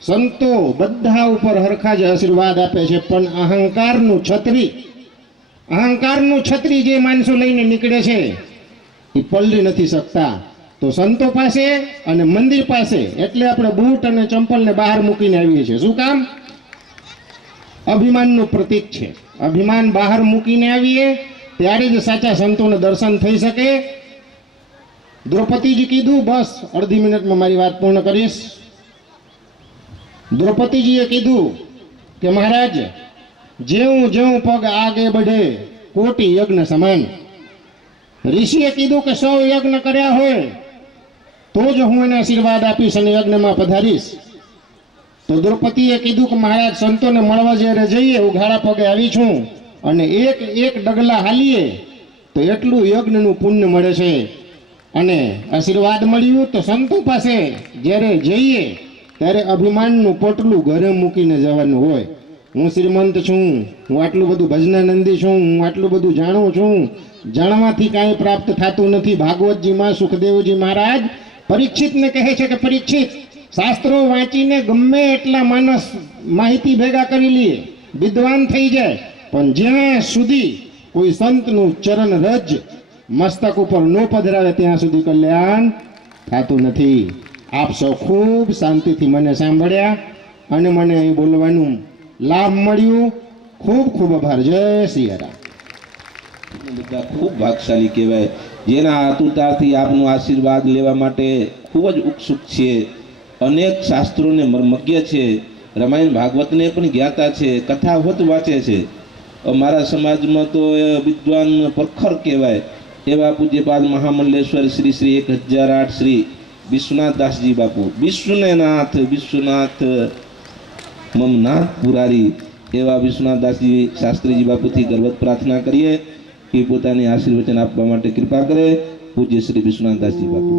સંતો બધા ઉપર હરખા જ આશીર્વાદ આપે છે, પણ અહંકારનું છત્રી જે માણસો લઈને નીકળે છે એ પલળી નથી શકતા. તો સંતો પાસે અને મંદિર પાસે એટલે આપણે બૂટ અને ચંપલને બહાર મૂકીને આવીએ છીએ. શું કામ? અભિમાનનું પ્રતીક છે. અભિમાન બહાર મૂકીને આવીએ ત્યારે જ સાચા સંતોને દર્શન થઈ શકે. દ્રૌપદીજી કીધું, બસ અડધી મિનિટમાં મારી વાત પૂર્ણ કરીશ. દ્રૌપદીજીએ કીધું કે મહારાજ, જેવું જેવું પગ આગે बढ़े કોટી યજ્ઞ સમાન. ઋષિએ કીધું કે 100 યજ્ઞ કર્યા હોય તો જ હું એને આશીર્વાદ આપીશ અને યજ્ઞમાં પધારીશ. તો દ્રૌપદીએ કીધું કે મહારાજ, સંતોને મળવા જ્યારે જઈએ ઉઘાડા પગે આવી છું અને એક ડગલા હાલીએ તો એટલું યજ્ઞનું પુણ્ય મળે છે. અને આશીર્વાદ મળ્યું તો સંતો પાસે જ્યારે જઈએ ત્યારે અભિમાનનું પોટલું ઘરે મૂકીને જવાનું હોય. હું શ્રીમંત છું, હું આટલું બધું ભજનાનંદી છું, હું આટલું બધું જાણું છું. જાણવાથી કાંઈ પ્રાપ્ત થતું નથી. ભાગવતજીમાં સુખદેવજી મહારાજ પરીક્ષિતને કહે છે કે પરીક્ષિત, શાસ્ત્રો વાંચીને ગમે એટલા માણસ માહિતી ભેગા કરી લઈએ, વિદ્વાન થઈ જાય, પણ જ્યાં સુધી કોઈ સંતનું ચરણ રજ મસ્તક ઉપર ન પધરાવે ત્યાં સુધી કલ્યાણ થતું નથી. આપ સૌ ખૂબ શાંતિથી મને સાંભળ્યા અને મને અહીં બોલવાનું લાભ મળ્યું. ખૂબ ખૂબ આભાર. જય સિયારામ. બધા ખૂબ ભાગશાળી કહેવાય, જેના આતુરતાથી આપનો આશીર્વાદ લેવા માટે ખૂબ જ ઉત્સુક છે. અનેક શાસ્ત્રોને મર્મજ્ઞ છે, રામાયણ ભાગવતને પણ જ્ઞાતા છે, કથાવત વાંચે છે. મારા સમાજમાં તો એ વિદ્વાન પ્રખર કહેવાય એવા પૂજ્યપાદ મહામંડલેશ્વર શ્રી શ્રી 1008 શ્રી વિશ્વનાથદાસજી બાપુ, વિશ્વનાથ મમનાથ પુરારી એવા વિશ્વનાથદાસજી શાસ્ત્રીજી બાપુથી ગર્વત પ્રાર્થના કરીએ કે પોતાની આશીર્વચન આપવા માટે કૃપા કરે. પૂજ્ય શ્રી વિશ્વનાથદાસજી બાપુ.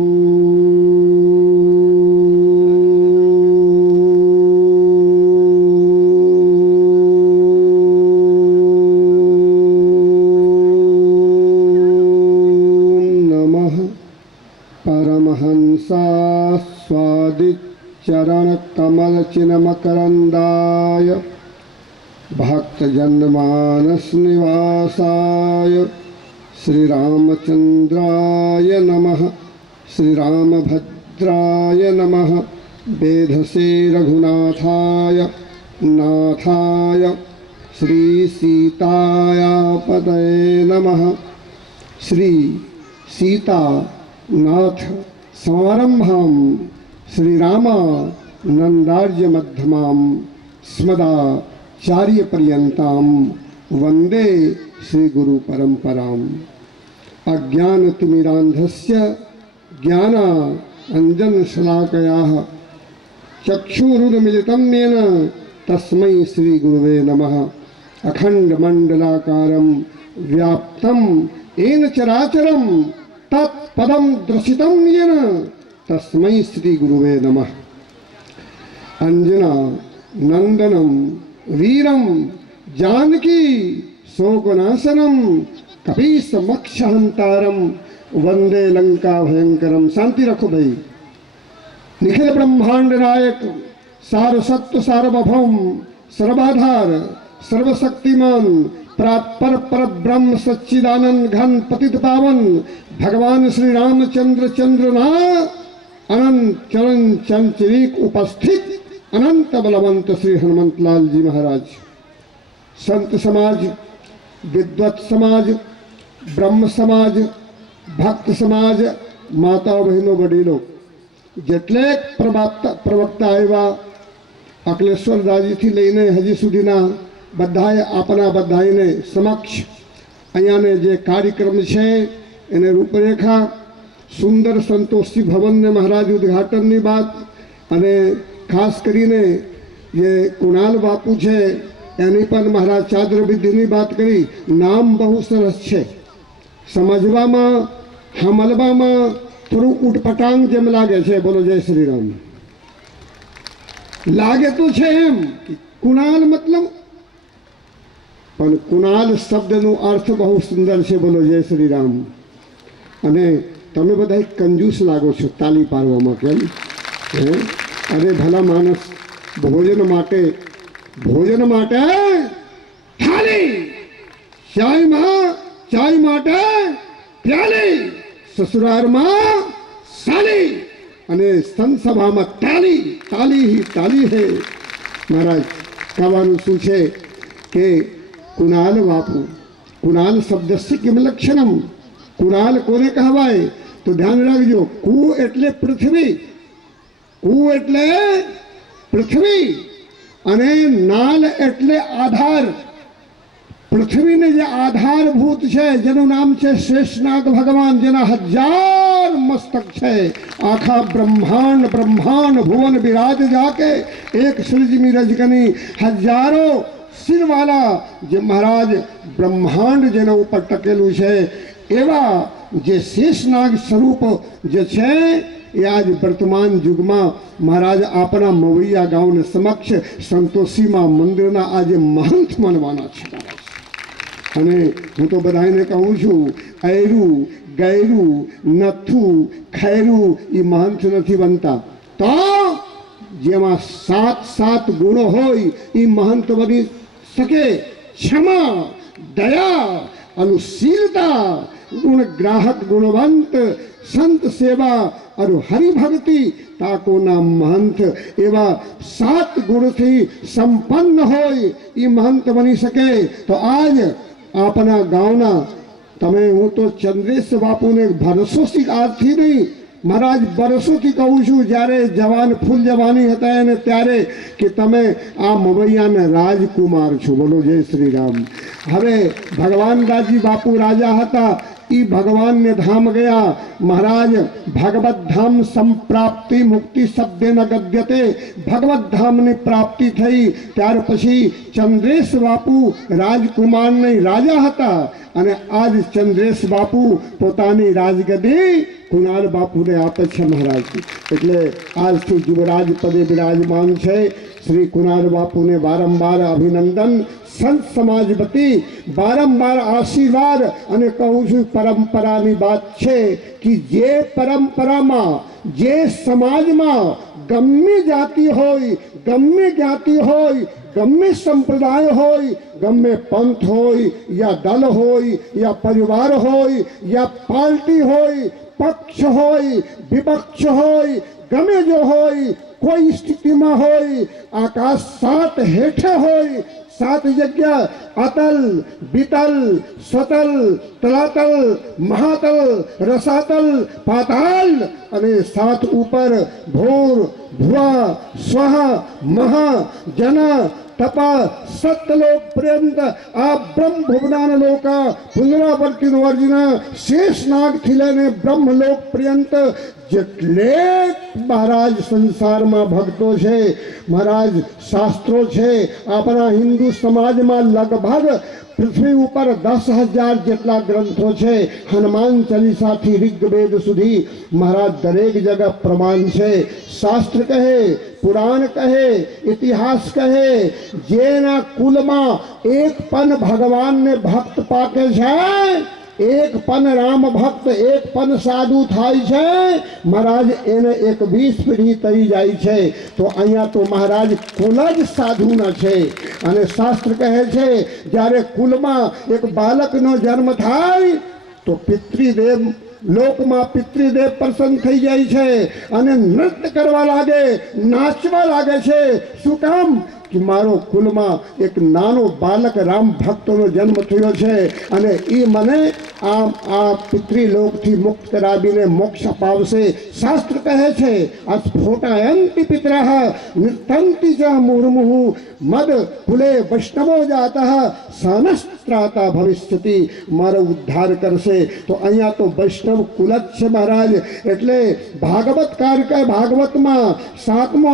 चरणकमलचिन्मकरन्दाय भक्तजनमानसनिवासाय श्रीरामचन्द्राय नमः, श्रीरामभद्राय नमः, वेधसे रघुनाथाय नाथाय श्रीसीतायापतये नमः. श्री सीतानाथ समारंभां श्रीरामानन्दार्य मध्यमां स्मदाचार्यपर्यन्तां वन्दे श्रीगुरुपरम्पराम्. अज्ञानतिमिरान्धस्य ज्ञानाञ्जनशलाकयाः चक्षुरुन्मिलितं येन तस्मै श्रीगुरुवे नमः. अखण्डमण्डलाकारं व्याप्तं येन चराचरं तत्पदं दर्शितं येन तस्मै श्रीगुरुवे नमः. अंजना नंदनम वीरम जानकी शोकनाशनम कपीसमक्षहंतारम वंदे लंका भयंकरम. शांति रखो भाई. निखिल ब्रह्मांड नायक सार सत्व सार्वभौम सर्वाधार सर्वशक्तिमान पर पर ब्रह्म सच्चिदानंद घन पतित पावन भगवान श्री रामचंद्र चंद्रना अनंत चरण चंचरीक उपस्थित अनंत बलवंत श्री हनुमंतलाल जी महाराज, संत समाज, विद्वत समाज, ब्रह्म समाज, भक्त समाज, माताओं बहनों वडीलों, जेटलेक प्रवक्ता एवं अकलेश्वर दाजी थी लईने हजी सुधीना बधाए आपना बधाईने समक्ष अहींयाने जे कार्यक्रम छे एने रूपरेखा सुंदर संतोषी भवन ने महाराज उद्घाटन बात अने खास करीने ये कुणाल बापू छे एनी पर महाराज चादर विधिनी बात करी। नाम बहु सरस छे, समझवामां हमलवामां थोड़ू उटपटांग जेम लागे छे। बोलो जय श्री राम। लागे तो छे एम कि कुणाल मतलब, पण कुणाल शब्दनो अर्थ बहु सुंदर छे। बोलो जय श्री राम। अने तमे बधाई कंजूस लागो छो ताली पाडवामां, केम? अरे भला मानस भोजन माटे थाली, चाय माटे प्याली, ससुराल में साली अने संसभा में ताली, ताली ही ताली है। महाराज कहावनु शू छे के कुणाल बापू, कुणाल शब्द से किम लक्षणम, कुणाल कोने कहवाय? तो ध्यान रखजो, कु एटले पृथ्वी, कु एटले पृथ्वी अने नाल एटले आधार। पृथ्वी ने जे आधारभूत है जेनु नाम है शेषनाग भगवान, जेना 1000 मस्तक है, आखा ब्रह्मांड ब्रह्मांड भुवन विराज जाके एक सृजमी रजगनी हजारों सिर वाला जे महाराज ब्रह्मांड जेना ऊपर टकेलू है, एवा जे शेषनाग स्वरूप जे है ये आज वर्तमान युग में महाराज अपना मवैया गाँव ने समक्ष संतोषी मंदिर आज महंत मनवाना है। अने हूँ तो बधाईने कहूँ छू, ऐरू गैरू नथू खैरू ये महंत नहीं बनता। तो जेमा 7 गुणों होय ये महंत बनी सके। क्षमा, दया, अनुशीलता, गुण ग्राहक, गुणवंत, संत सेवा और हरि भक्ति ताको नाम महंत। एवा 7 गुण थी संपन्न होय ये महंत बनी सके। तो आज अपना गाँवना तमे हूँ तो चंद्रेश बापू ने भरसों आज थी नहीं महाराज बरसों थी कहूँ छू, जारे जवान फूल जवानी हता ने त्यारे कि तमे आ मवैया ने राजकुमार छो। बोलो जय श्री राम। हवे भगवान दाजी बापू राजा हता, ई भगवान ने धाम गया महाराज भगवत धाम संप्राप्ति मुक्ति शब्दे न गद्यते। भगवत धाम ने प्राप्ति थई त्यार पछी चंद्रेश बापू राजकुमार ने राजा हता अने आज चंद्रेश बापू पोतानी राजगदी कुणाल बापू ने आपे छे महाराज। एटले આજથી યુવરાજ પદે બિરાજમાન છે શ્રી કુણાલ બાપુને વારંવાર અભિનંદન, સંત સમાજ વતી વારંવાર આશીર્વાદ અને કહું છું પરંપરાની વાત છે કે જે પરંપરામાં જે સમાજમાં ગમે જાતિ હોય, ગમે જ્ઞાતિ હોય, गम्मे संप्रदाय होय, गम्मे पंथ होय या दल होय या परिवार होय या पार्टी होय, पक्ष होय विपक्ष होय, गमे जो होय कोई स्थिति में होय, आकाश 7 हेठे होय, 7 जगह अतल बीतल स्वतल तलातल महातल रसातल पाताल अने 7 ऊपर भूर भुआ स्वह महा जना तपा सतलोक पर्यंत आ ब्रह्म भुवनान लोका पुनरावर्ती अर्जुन शेषनाग थी लईने ब्रह्मलोक पर्यंत जेटले महाराज संसार में भक्तों है, महाराज शास्त्रों है, अपना हिंदू समाज में लगभग पृथ्वी ऊपर 10,000 जेटला ग्रंथों है। हनुमान चालीसा थी ऋग्वेद सुधी महाराज दरेक जगह प्रमाण है। शास्त्र कहे, पुराण कहे, इतिहास कहे, जेना कुल में एक पन भगवान ने भक्त पाके है એક પન રામ ભક્ત એક પન સાધુ થાય છે મહારાજ એને 21 પેઢી તરી જાય છે. તો અહીંયા તો મહારાજ કુલ જ સાધુના છે. અને શાસ્ત્ર કહે છે જ્યારે કુલમાં એક બાળકનો જન્મ થાય તો પિતૃદેવ લોકમાં પિતૃદેવ પ્રસન્ન થઈ જાય છે અને નૃત્ય કરવા લાગે, નાચવા લાગે છે. શું કામ? કે મારો કુલમાં એક નાનો બાળક રામ ભક્તનો જન્મ થયો છે અને એ મને આ પિતૃલોકથી મુક્ત કરાવીને મોક્ષ અપાવશે. શાસ્ત્ર કહે છે સ્ફોટયંતિ પિતરઃ નૃત્યંતિ ચ મુર્મુઃ મદ કુલે વૈષ્ણવો જાતઃ સનસ્ત્રાતા ભવિષ્યતિ. મારો ઉદ્ધાર કરશે. તો અહીંયા તો વૈષ્ણવ કુલ જ છે મહારાજ. એટલે ભાગવતકાર કે ભાગવતમાં 7મો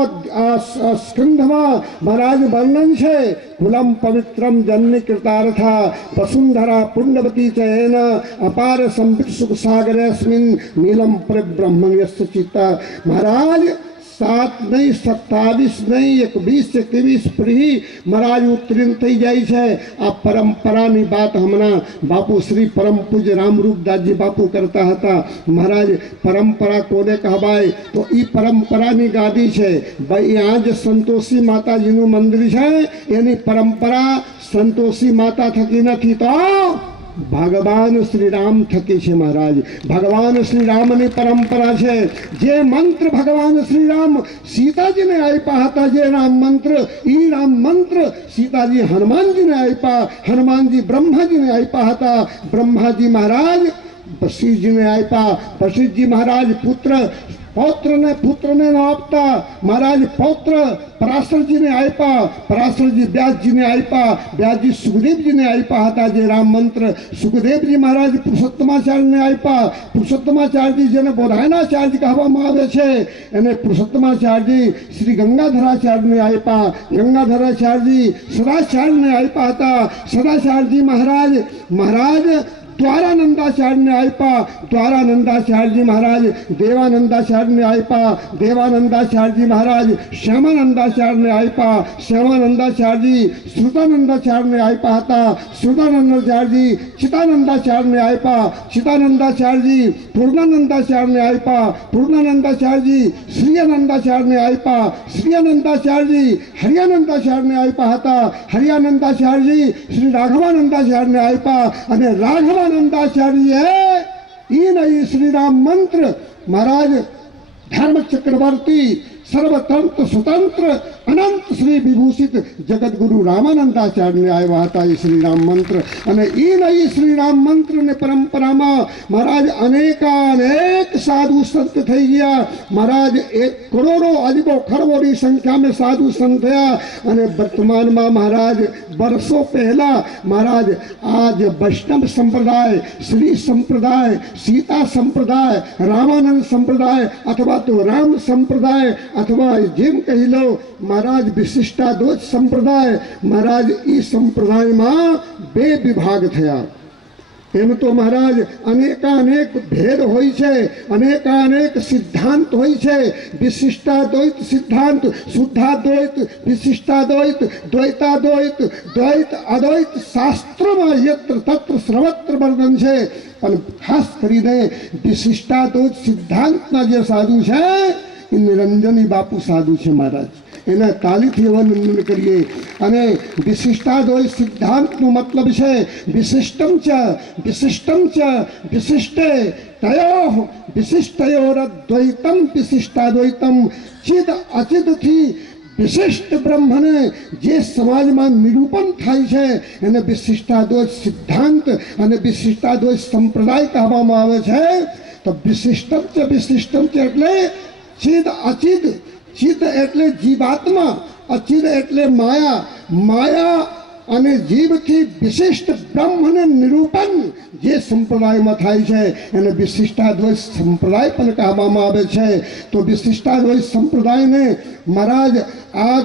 સ્કંધમાં મહારાજ વર્ણન છે કુલમ પવિત્રમ જન્મ કૃતાર્થા વસુંધરા પુણ્યવતી ચ એન અપાર સંપિત સુખ સાગરેસ્મિન નીલમ પરબ્રહ્મણ્યસ્ય ચિત્તા. મહારાજ 7 નહીં 27 નહીં 21 21 પેઢી મહારાજ ઉત્તીર્ણ થઈ જાય છે. આ પરંપરાની વાત હમણાં બાપુ શ્રી પરમ પૂજ્ય રામરૂપદાસજી બાપુ કરતા હતા. મહારાજ પરંપરા કોને કહેવાય? તો એ પરંપરાની ગાદી છે ભાઈ. આ જ સંતોષી માતાજીનું મંદિર છે એની પરંપરા સંતોષી માતા થકી નથી તો ભગવાન શ્રી રામ થકી છે મહારાજ. ભગવાન શ્રી રામની પરંપરા છે. જે મંત્ર ભગવાન શ્રી રામ સીતાજીને આપ્યા હતા, જે રામ મંત્ર, એ રામ મંત્ર સીતાજી હનુમાનજીને આપ્યા, હનુમાનજી બ્રહ્માજીને આપ્યા હતા. બ્રહ્માજી મહારાજ વશિષ્ઠજીને આપ્યા, વશિષ્ઠજી મહારાજ પુત્રને ન આપતા મહારાજ પૌત્ર પરાશરજીને આપ્યા, પરાશરજી વ્યાસજીને આપ્યા, વ્યાસજી સુખદેવજીને આપ્યા હતા જે રામ મંત્ર. સુખદેવજી મહારાજ પુરુષોત્તમાચાર્યને આપ્યા. પુરુષોત્તમાચાર્યજી જેને બોધાયનાચાર્ય કહેવામાં આવે છે એને પુરુષોત્તમાચાર્યજી શ્રી ગંગાધરાચાર્યને આપ્યા. ગંગાધરાચાર્યજી સદાચાર્યને આપ્યા હતા. સદાચાર્યજી મહારાજ દ્વારાનંદાચાર્યને આપ્યા. દ્વારાનંદાચાર્યજી મહારાજ દેવાનંદાચાર્યને આપ્યા. દેવાનંદાચાર્યજી મહારાજ શ્યામાનંદાચાર્યને આપ્યા. શ્યામાનંદાચાર્યજી શ્રુતાનંદાચાર્યને આપ્યા હતા. શ્રુતાનંદાચાર્યજી ચિતાનંદાચાર્યને આપ્યા. ચિતાનંદાચાર્યજી પૂર્ણાનંદાચાર્યને આપ્યા. પૂર્ણાનંદાચાર્યજી શ્રીયાનંદાચાર્યને આપ્યા. શ્રીયાનંદાચાર્યજી હરિયાનંદાચાર્યને આપ્યા હતા. હરિયાનંદાચાર્યજી શ્રી રાઘવાનંદાચાર્યને આપ્યા. અને રાઘવાનંદાચાર્ય એ નહીં શ્રી રામ મંત્ર મહારાજ ધર્મ ચક્રવર્તી સર્વતંત્ર સ્વતંત્ર અનંત શ્રી વિભૂષિત જગતગુરુ રામાનંદાચાર્યને આવ્યા હતા એ શ્રી રામ મંત્ર. અને એ નહીં શ્રી રામ મંત્રની પરંપરામાં મહારાજ અનેક સાધુ સંત થઈ ગયા. મહારાજ કરોડો અજબો ખરબોની સંખ્યામાં સાધુ સંત થયા. અને વર્તમાનમાં મહારાજ વર્ષો પહેલા મહારાજ આ જે વૈષ્ણવ સંપ્રદાય, શ્રી સંપ્રદાય, સીતા સંપ્રદાય, રામાનંદ સંપ્રદાય અથવા તો રામ સંપ્રદાય અથવા જેમ કહી લો મહારાજ વિશિષ્ટાદ્વૈત સંપ્રદાય, મહારાજ એ સંપ્રદાયમાં 2 વિભાગ થયા. એમ તો મહારાજ અનેક ભેદ હોય છે, અનેક સિદ્ધાંત હોય છે. વિશિષ્ટાદ્વૈત સિદ્ધાંત, શુદ્ધાદ્વૈત, વિશિષ્ટાદ્વૈત, દ્વૈતાદ્વૈત, દ્વૈત અદ્વૈત શાસ્ત્રમાં યત્ર તત્ર સર્વત્ર વર્ણન છે. પણ ખાસ કરીને વિશિષ્ટાદ્વૈત સિદ્ધાંતના જે સાધુ છે એ નિરંજની બાપુ સાધુ છે મહારાજ. એના તાલીથી અવલંબન કરીએ. અને વિશિષ્ટાદ્વૈત સિદ્ધાંતનો મતલબ છે વિશિષ્ટમ ચ વિશિષ્ટે તયોઃ વિશિષ્ટયોરદ્વૈતમ વિશિષ્ટાદ્વૈતમ. ચિદ અચિદથી વિશિષ્ટ બ્રહ્મને જે સમાજમાં નિરૂપણ થાય છે એને વિશિષ્ટાદ્વૈત સિદ્ધાંત અને વિશિષ્ટાદ્વૈત સંપ્રદાય કહેવામાં આવે છે. તો વિશિષ્ટમ એટલે ચિદ અચિદ. ચિદ એટલે જીવાત્મા, અચિદ એટલે માયા અને જીવથી વિશિષ્ટ બ્રહ્મને નિરૂપણ જે સંપ્રદાયમાં થાય છે એને વિશિષ્ટાદ્વૈત સંપ્રદાય પણ કહેવામાં આવે છે. તો વિશિષ્ટાદ્વૈત સંપ્રદાયને મહારાજ આ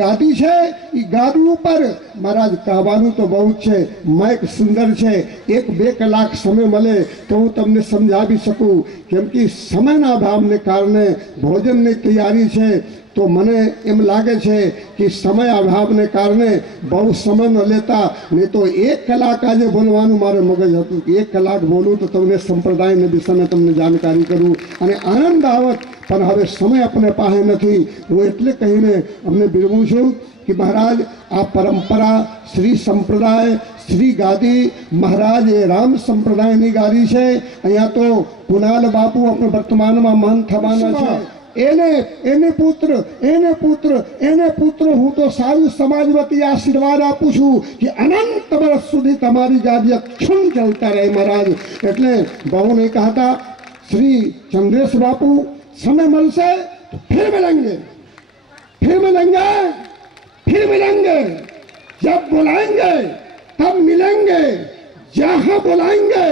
ગાદી છે, એ ગાદી ઉપર મહારાજ કહેવાનું તો બહુ જ છે. માઇક સુંદર છે. 1-2 કલાક સમય મળે તો હું તમને સમજાવી શકું. કેમ કે સમયના અભાવને કારણે ભોજનની તૈયારી છે. તો મને એમ લાગે છે કે સમય અભાવને કારણે બહુ સમય ન લેતા, નહીં તો 1 કલાક આજે બોલવાનું મારે મગજ હતું કે 1 કલાક બોલું તો તમને સંપ્રદાયના વિષયમાં તમને જાણકારી કરું અને આનંદ આવત, પણ હવે સમય આપણે પાસે નથી. હું એટલે કહીને અમને બિરવું છું કે મહારાજ આ પરંપરા શ્રી સંપ્રદાય શ્રી ગાદી મહારાજ એ રામ સંપ્રદાયની ગાદી છે. અહીંયા તો કુણાલ બાપુ આપણે વર્તમાનમાં મહંત થવાના છે. એને પુત્ર હું તો સારું સમાજ વતી આશીર્વાદ આપું છું કે અનંત વર્ષ સુધી તમારી ગાદી અક્ષુણ ચાલતા રહે મહારાજ. એટલે બહુ નહીં કહેતા શ્રી ચંદ્રેશ બાપુ समय मिलसे तो फिर मिलेंगे, जब बुलाएंगे तब मिलेंगे, जहां बुलाएंगे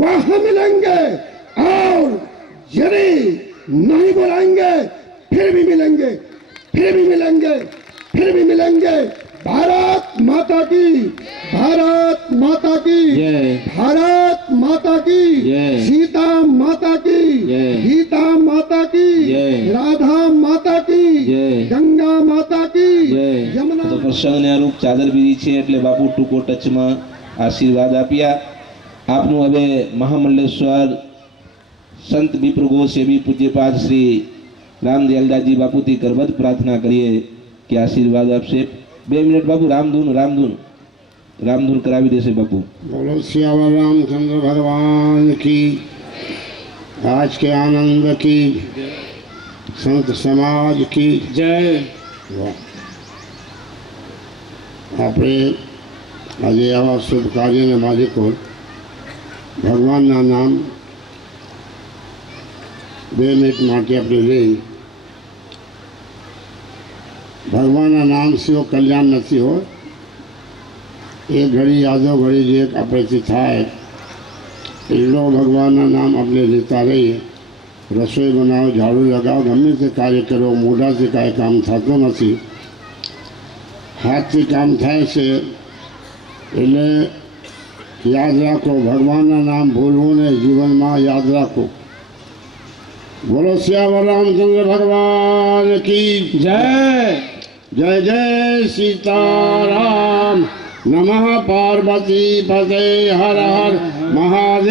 वहां मिलेंगे, और यदि नहीं बुलाएंगे फिर भी मिलेंगे. भारत माता की भारत माता की सीता माता की गीता माता की राधा माता की गंगा माता की यमुना. તો પ્રસંગને અનુરૂપ ચાદર બીજી છે એટલે બાપુ ટૂંકો ટચમાં આશીર્વાદ આપ્યા. આપનું હવે મહામંડલેશ્વર સંત વિપ્ર ગોસ્વામી પૂજ્યપાદ શ્રી રામદયાલદાસજી બાપુથી કરબદ્ધ પ્રાર્થના કરીએ કે આશીર્વાદ આપશે. 2 મિનિટ બાપુ. રામધૂન કરાવી દેશે બાપુ. बोलो सियावर रामचंद्र भगवान की, आज के आनंद की, संत समाज की जय. આપણે આજે આવા શુભ કાર્યને માલિકો ભગવાનના નામ 2 મિનિટ માટે આપણે લઈ. ભગવાનના નામ સિવાય કલ્યાણ નથી હોય. એ ઘડી યાદો ઘડી જે આપણેથી થાય એટલો ભગવાનના નામ આપણે લેતા રહીએ. રસોઈ બનાવો, ઝાડુ લગાવો, ગમે તે કાર્ય કરો, મોઢાથી કાંઈ કામ થતું નથી, હાથથી કામ થાય છે. એટલે યાદ રાખો, ભગવાનના નામ ભૂલવું ને જીવનમાં યાદ રાખો. બોલો શ્યાવર રામચંદ્ર ભગવાન કી જય. जय जय सीताराम. नमः पार्वती पते हर हर महादेव.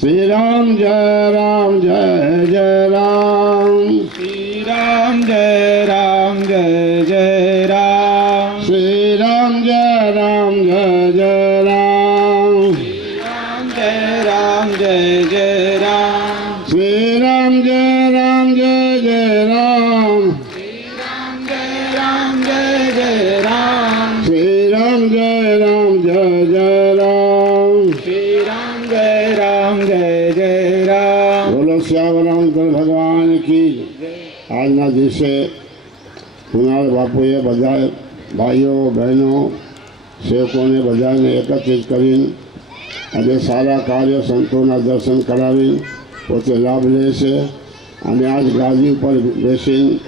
श्री राम जय राम जय जय राम. श्री राम जय राम जय जय राम. श्री राम जय राम जय जय राम. जय राम जय जय राम. श्री राम जय राम जय जय राम. श्री राम जय राम जय जय राम. श्री राम जय राम जय जय राम. बोलो श्यावर रामचंद्र भगवान की. આજના દિવસે કુણાલ બાપુએ બધા ભાઈઓ બહેનો સેવકોને બધાને એકત્રિત કરીને આજે સારા કાર્ય સંતોના દર્શન કરાવી પોતે લાભ લે છે. અને આજ ગાદી ઉપર બેસીને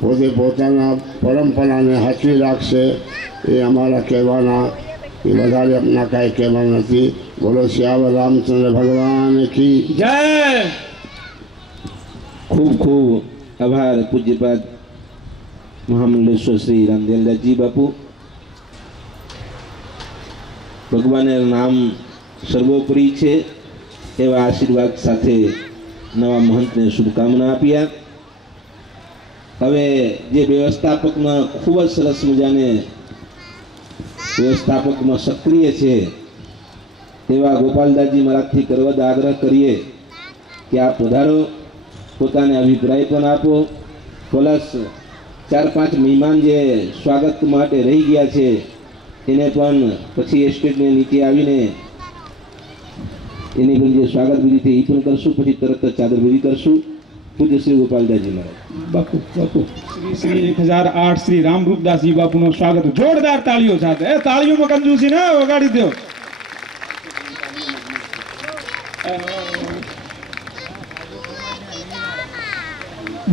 પોતે પોતાના પરંપરાને હાચવી રાખશે. એ અમારા કહેવાના એ વધારે આપના કાંઈ કહેવાનું નથી. બોલો શ્યાવર રામચંદ્ર ભગવાન કી જય. ખૂબ ખૂબ આભાર પૂજ્યપાદ મહામંડલેશ્વર શ્રી રામદયાલદાસજી બાપુ. ભગવાનનું નામ સર્વોપરી છે એવા આશીર્વાદ સાથે નવા મહંતને શુભકામના આપ્યા. હવે જે વ્યવસ્થાપકમાં ખૂબ જ સરસ મજાને વ્યવસ્થાપકમાં સક્રિય છે તેવા ગોપાલદાસજી મહારાજથી કરવદ આગ્રહ કરીએ કે આપ પધારો, પોતાને અભિપ્રાય પણ આપો. પ્લસ 4-5 મહેમાન જે સ્વાગત માટે રહી ગયા છે એને પણ પછી એસ્ટેટને નીચે આવીને એની પણ જે સ્વાગત વિધિ છે એ પણ કરશું. પછી તરત જ ચાદર વિધિ કરશું. પૂજ્ય શ્રી ગોપાલદાસજી મહારાજ. બાપુ શ્રી 1008 શ્રી રામરૂપદાસજી બાપુનું સ્વાગત જોરદાર તાળીઓ સાથે. તાળીઓમાં કંજૂસી ના વગાડી દો.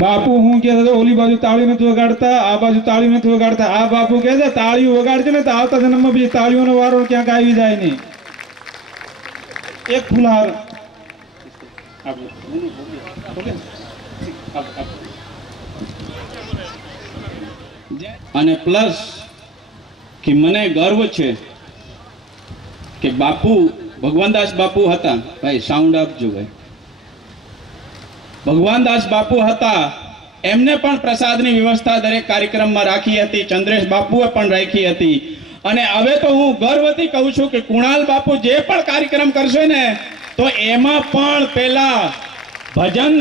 બાપુ હું કે ઓલી બાજુ તાળી નથી વગાડતા, આ બાજુ તાળી નથી વગાડતા. આ બાપુ કહે છે તાળીઓ વગાડશે ને તો આવતા જન્મમાં બી તાળીઓનો વારો ક્યાંક આવી જાય નહીં. એક ફુલહાર અને પ્લસ કે મને ગર્વ છે કે બાપુ ભગવાનદાસ બાપુ હતા, ભાઈ સાઉન્ડ આપજો ભાઈ, ભગવાનદાસ બાપુ હતા, એમને પણ પ્રસાદની વ્યવસ્થા દરેક કાર્યક્રમમાં રાખી હતી, ચંદ્રેશ બાપુએ પણ રાખી હતી. અને હવે તો હું ગર્વથી કહું છું કે કુણાલ બાપુ જે પણ કાર્યક્રમ કરશે ને તો એમાં પણ પેલા ભજન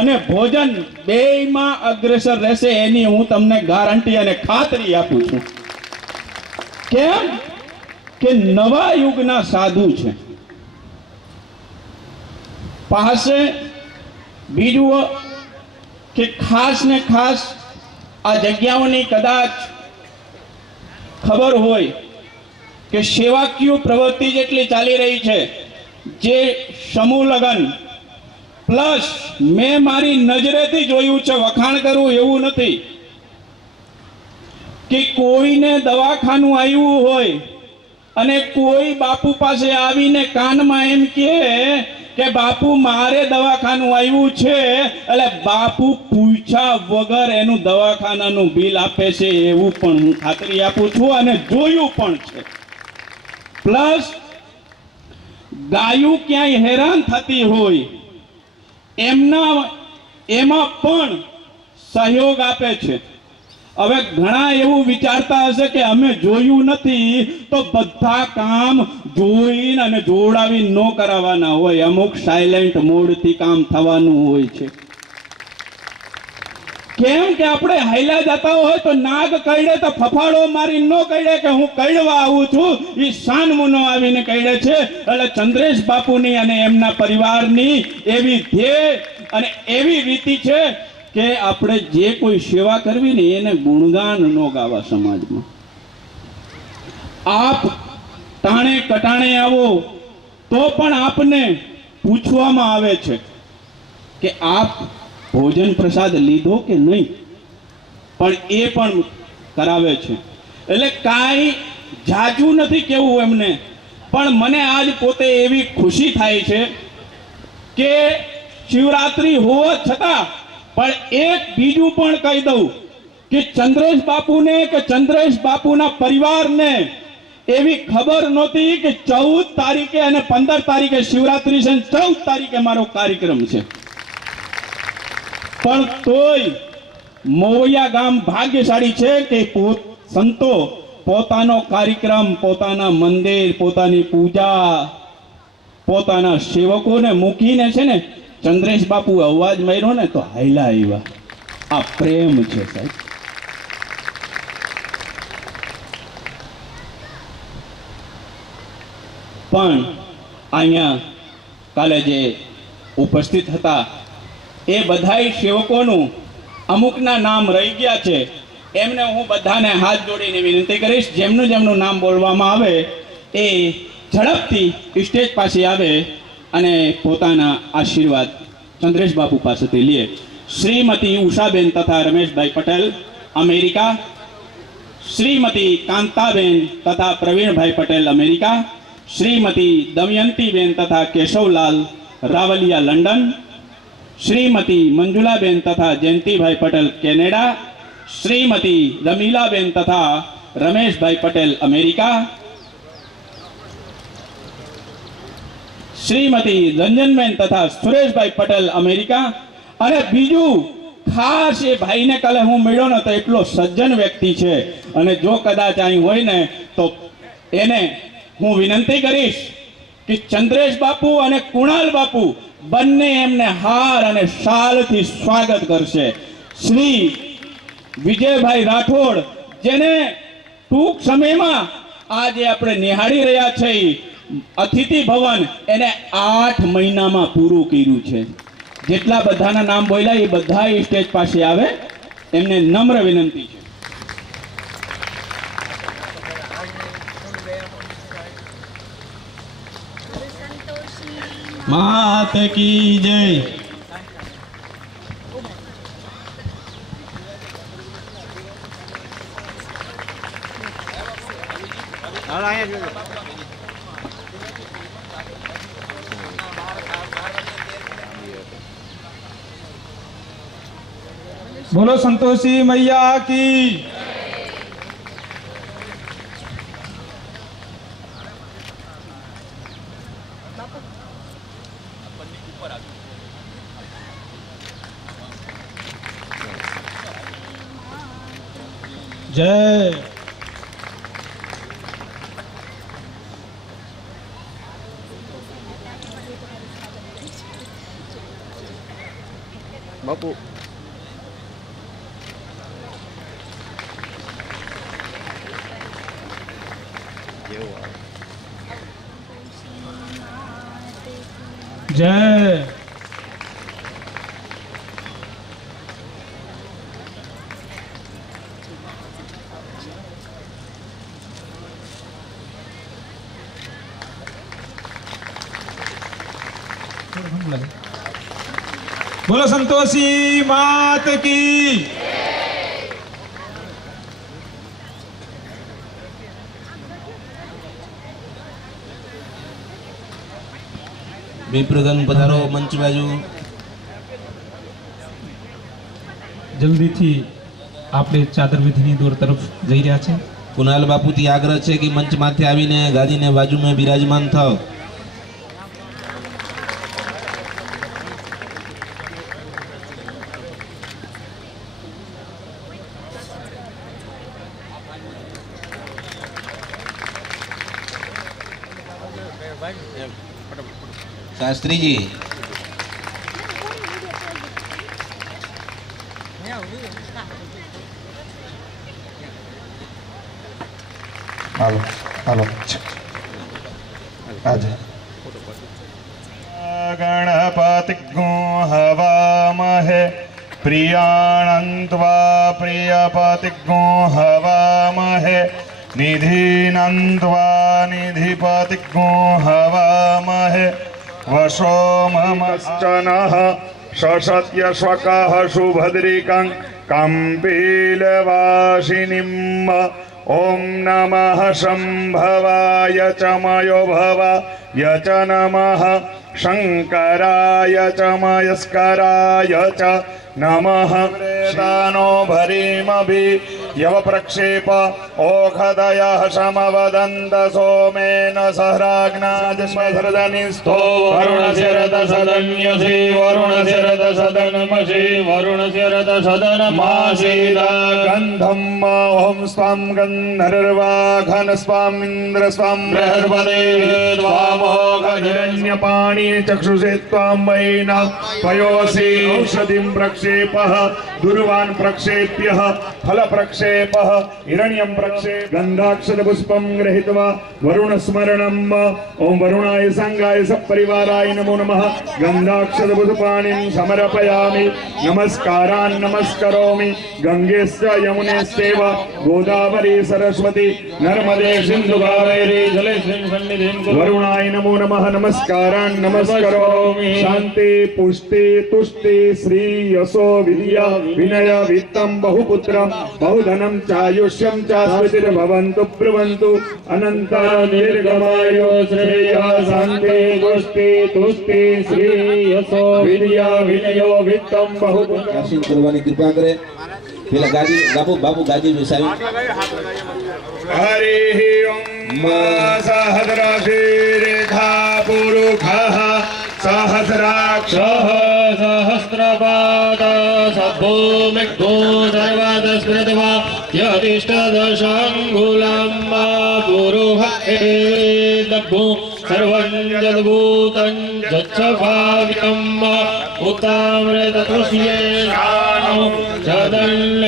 અને ભોજન બેયમાં અગ્રેસર રહેશે, એની હું તમને ગારંટી અને ખાતરી આપું છું. કેમ કે નવા યુગના સાધુ છે પાસે. બીજું કે ખાસ ને ખાસ આ જગ્યાઓની કદાચ ખબર હોય કે સેવાકીય પ્રવૃત્તિ જેટલી ચાલી રહી છે, જે સમૂહ લગ્ન પ્લસ મેં મારી નજરેથી જોયું છે, વખાણ કરું એવું નથી, કે કોઈને દવાખાનું આવ્યું હોય અને કોઈ બાપુ પાસે આવીને કાનમાં એમ કે બાપુ મારે દવાખાનું આવ્યું છે, એટલે બાપુ પૂછ્યા વગર એનું દવાખાનાનું બિલ આપે છે, એવું પણ હું ખાતરી આપું છું અને જોયું પણ છે. પ્લસ ગાયું ક્યાંય હેરાન થતી હોય એમાં પણ સહયોગ આપે છે. હવે ઘણા એવું વિચારતા હશે કે અમે જોયું નથી તો બધા કામ જોઈને અને જોડાવી ન કરાવવાના હોય, અમુક સાયલેન્ટ મોડથી કામ થવાનું હોય છે. કેમ કે આપણે હાઈલા જતા હોય તો નાગ કઈડે તો ફફાડો મારી ન કઈડે કે હું કઈડવા આવું છું, એ શાન મુનો આવીને કઈડે છે. એટલે ચંદ્રેશ બાપુની અને એમના પરિવારની એવી ધ્યેય અને એવી રીતિ છે કે આપણે જે કોઈ સેવા કરવી ને એને ગુણગાન ન ગાવા સમાજમાં. આપ ટાણે કટાણે આવો તો પણ આપને પૂછવામાં આવે છે કે આપ ભોજન પ્રસાદ લીધો કે નહીં, પણ એ પણ કરાવે છે. એટલે કાંઈ જાજુ નથી કેવું એમને, પણ મને આજ પોતે એવી ખુશી થાય છે કે શિવરાત્રી હોવા છતાં પણ એક બીજું પણ કહી દઉં કે ચંદ્રેશ બાપુને કે ચંદ્રેશ બાપુના પરિવારને એવી ખબર નહોતી કે 14 તારીખે અને 15 તારીખે શિવરાત્રી છે, 14 તારીખે મારો કાર્યક્રમ છે. પણ તોય મોવૈયા ગામ ભાગ્યશાળી છે કે સંતો પોતાનો કાર્યક્રમ, પોતાના મંદિર, પોતાની પૂજા, પોતાના સેવકોને મૂકીને છે ને ચંદ્રેશ બાપુ અવાજ માર્યો ને તો હાઈલા આવ્યા. આ પ્રેમ છે સાહેબ. પણ અહીંયા કાલે જે ઉપસ્થિત હતા એ બધાય સેવકોનું અમુકના નામ રહી ગયા છે, એમને હું બધાને હાથ જોડીને વિનંતી કરીશ, જેમનું નામ બોલવામાં આવે એ ઝડપથી સ્ટેજ પાસે આવે અને પોતાના આશીર્વાદ ચંદ્રેશ બાપુ પાસેથી લે. શ્રીમતી ઉષાબેન તથા રમેશભાઈ પટેલ અમેરિકા, શ્રીમતી કાંતાબેન તથા પ્રવીણભાઈ પટેલ અમેરિકા, શ્રીમતી દમયંતીબેન તથા કેશવલાલ રાવલિયા લંડન, શ્રીમતી મંજુલાબેન તથા જયંતિભાઈ પટેલ કેનેડા, શ્રીમતી રમીલાબેન તથા રમેશભાઈ પટેલ અમેરિકા, શ્રીમતી રંજનબેન તથા સુરેશભાઈ પટેલ અમેરિકા. અને બીજું ખાસ એ ભાઈને કાલે હું મળ્યો ને તો એટલો સજ્જન વ્યક્તિ છે, અને જો કદાચ અહીં હોય ને તો એને હું વિનંતી કરીશ કે ચંદ્રેશ બાપુ અને કુણાલ બાપુ બંને એમને હાર અને શાલથી સ્વાગત કરશે. શ્રી વિજયભાઈ રાઠોડ, જેને ટૂંક સમયમાં આજે આપણે નિહાળી રહ્યા છે, અતિથિ ભવન એને 8 મહિનામાં પૂરું કર્યું છે. જેટલા બધાના નામ બોલ્યા એ બધા સ્ટેજ પાસે આવે, એમને નમ્ર વિનંતી છે. માત કી જય. बोलो संतोषी मैया की। जय। बापू जय। बोलो संतोषी मात की। વિપ્રગણ પધારો મંચ બાજુ। જલ્દીથી આપણે ચાદર વિધિની દોર તરફ જઈ રહ્યા છે। કુનાલ બાપુથી આગ્રહ છે કે મંચ માથે આવીને ગાદીને બાજુમાં બિરાજમાન થાવ। શાસ્ત્રીજી હાલો હાલો આજે ગણપતિર્ગો હવામહે પ્રિયાણન્ત્વા પ્રિયપતિર્ગો હવામહે નિધિનન્ત્વા નિધિપતિર્ગો હવામહે વશો મમશ્ચનઃ સસત્યશ્વકઃ સુભદ્રિકં કંપીલવાસિનીમ ઓમ નમઃ સંભવાય ચ મયો ભવાય ચ નમઃ શંકરાય ચ મયસ્કરાય ચ નમઃ દાનો ભરીમભિ યવ પ્રક્ષેપ ઓખદયઃ સમવદંત સોમેન સહરાગ્નાદસ્મધરદનિસ્થો વરુણસ્ય રથસદન્યસી વરુણસ્ય રથસદનમસી વરુણસ્ય રથસદનમાસીદા ગંધમ ઓમ સ્વામ ગંધર્વાઘન સ્વામ ઇન્દ્ર સ્વામ બૃહસ્પતે ત્વામોઘજન્યપાણી ચક્ષુષે ત્વામ વૈના પયોસી ઔષધિમ પ્રક્ષેપઃ દુર્વાન પ્રક્ષેપ્યઃ ફલ प्रक्षेपः हिरण्यं प्रक्षेप गन्धाक्षत पुष्पं गृहीत्वा वरुण स्मरणम् ओम वरुणाय संगाय सपरिवाराय नमो नमः गन्धाक्षत पुष्पाणिं समर्पयामि नमस्कारान् नमस्करोमि गंगेश्च यमुनेश्चैव गोदावरी सरस्वती नर्मदे सिन्धु कावेरी जलेस्मिन् सन्निधिं कुरु वरुणाय नमो नमः नमस्कारान् नमस्करोमि शान्ति पुष्टि तुष्टि श्री यशो विद्या विनय वित्तं बहुपुत्रं बहुधनं चायुष्यं चास्मृतिर्भवन्तु ब्रुवन्तु अनन्त निर्गमायो श्रेयः शान्ति पुष्टि तुष्टि श्री यशो विद्या विनयो वित्तं बहुपुत्रं દર્શન કરવાની કૃપા કરે। પેલા ગાદી બાપુ બાપુ ગાદી બેસાવી। हरिः ओम सहस्रशीर्षा पुरुषः सहस्राक्षः सहस्रपाद सभूमिग्धो सर्वदस्मृत्वा यदिष्टदशाङ्गुलं पुरुष एदभ्यो सर्वं जद्भूतं जच्छभाव्यम् उतामृततृष्येणानो जदल्लेलातिरोहति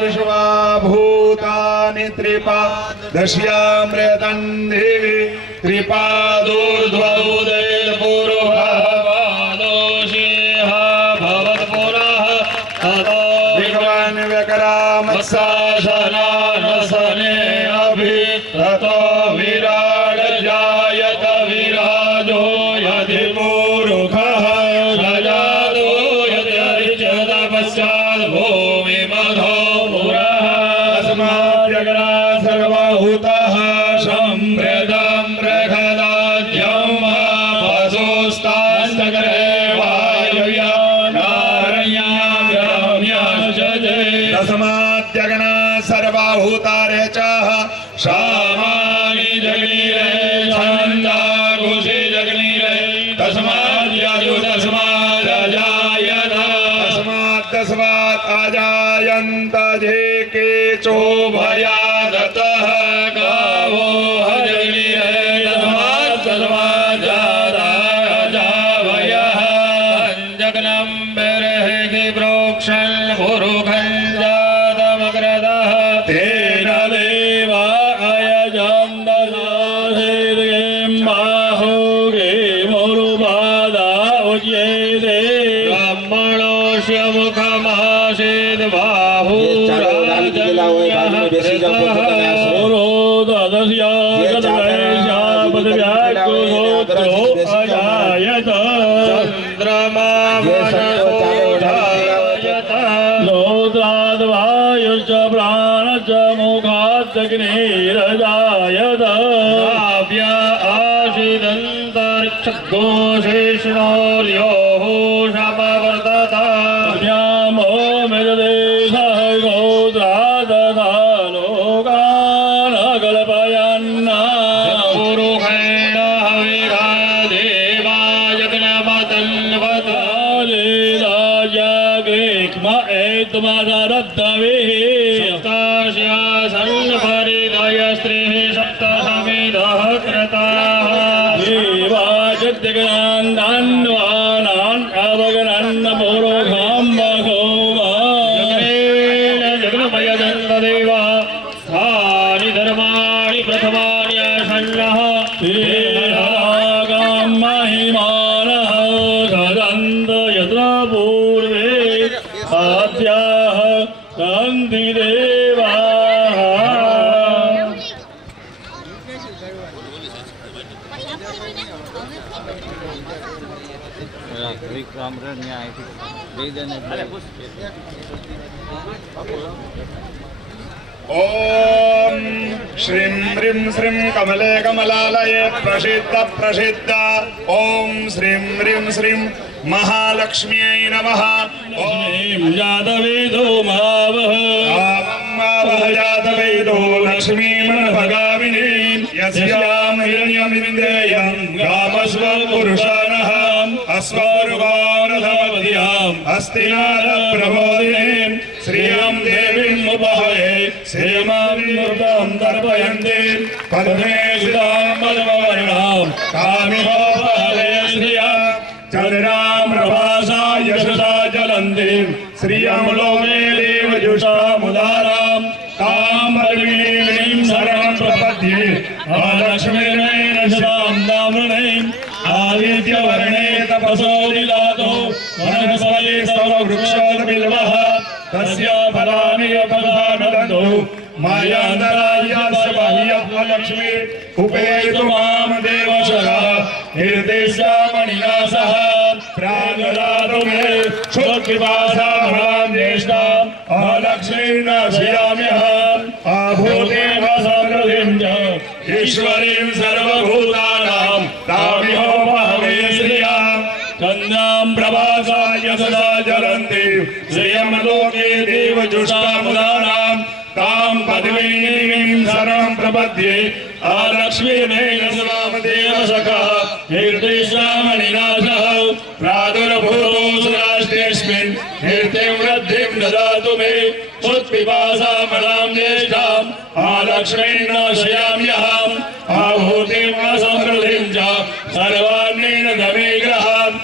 विश्वाभूतानि त्रिपादश्यामृतं देवी त्रिपादोर्ध्वौदैर्पुरुषपादोषेह भवत्पुरः ततो विद्वान् व्यकरामत्साशनानसने अभि ततो विराड जायत विराजो यदि पुरुषः रजादो यदि अरिचत पश्चात् भूमि मधो पुरः अस्माद्यग्रा सर्वभूतः सम्प्रदं प्रखदाद्यं वसुस्ता तस्य गतवैशापदव्याकुहोत्रो अजायत चन्द्रमा लोत्राद्वायुश्च प्राणश्च मुखात् अग्निरजायत काव्य आशिदन्तरिक्षघोषेष्णोर्योः समवर्तत ज्ञामो मेददेशः गोत्रादधा लोकान् कल्पयन्ना पुरुषेण हविरा देवायज्ञमतन्वत लेदाजग्रेक्म एतमदरब्धविः सप्तास्यासन्नपरिदयस्त्रिः सप्तसमिदः कृताः देवाजग्रान्दान्वानान् अवगनन्न पुरोघां बभूव जगन्मयदन्तदेव स्थानि धर्माणि प्रथमानि असन्नः तेरागां महिमानः सदन्त यत्र पूर्वे आद्याः सन्ति देवाः ओम श्रीं ह्रीं श्रीं कमले कमलालये प्रसिद्ध प्रसिद्ध ओम श्रीं ह्रीं श्रीं महालक्ष्म्यै नमः ओम जातवेदो मावह जातवेदो लक्ष्मीमनभगामिनी यस्यां हिरण्यमिन्द्रेयं गामस्व पुरुषानः अस्वरुवानधमद्याम् हस्तिनाथप्रबोधिनीं श्रियं देवीम् उपहये श्रीमान्मृतां तर्पयन्ति पद्मे सुतां पद्मवर्णां कामिहोपहये श्रिया चन्द्रां प्रभासा यशसा ज्वलन्तीं श्रियं लोके देवजुषामुदारां तां पद्मिनीं शरणं प्रपद्ये लक्ष्मीर्मेण शतां दामृणीम् आदित्यवर्णे तपसो दिदातो वनस्पति सर्ववृक्षोर्बिल्वः तस्य फलानि अपदानदन्तु मायान्तरायस्य बाह्यः लक्ष्मी उपेतु मां देवशः निर्देशामणिना सह प्राणदातु मे क्षुत्पिपासां ज्येष्ठाम् अलक्ष्मीं नाशयाम्यहम् आभूतेव समृद्धिं च ईश्वरीं सर्वभूतानां तामिहोपहवे श्रियाम् चन्द्रां प्रभासाय सदा ज्वलन्ति श्रियं लोके देवजुष्टामुदानां तां पद्मिनीं शरणं प्रपद्ये आलक्ष्मीर्मेण स्वामदेव सखा निर्देशामणिना सह प्रादुर्भूतो सुराष्ट्रेऽस्मिन् कीर्तिं वृद्धिं ददातु मे क्षुत्पिपासामलां ज्येष्ठाम् आलक्ष्मीं नाशयाम्यहम् आभूतिं समृद्धिं च सर्वान्नेन दमे ग्रहान्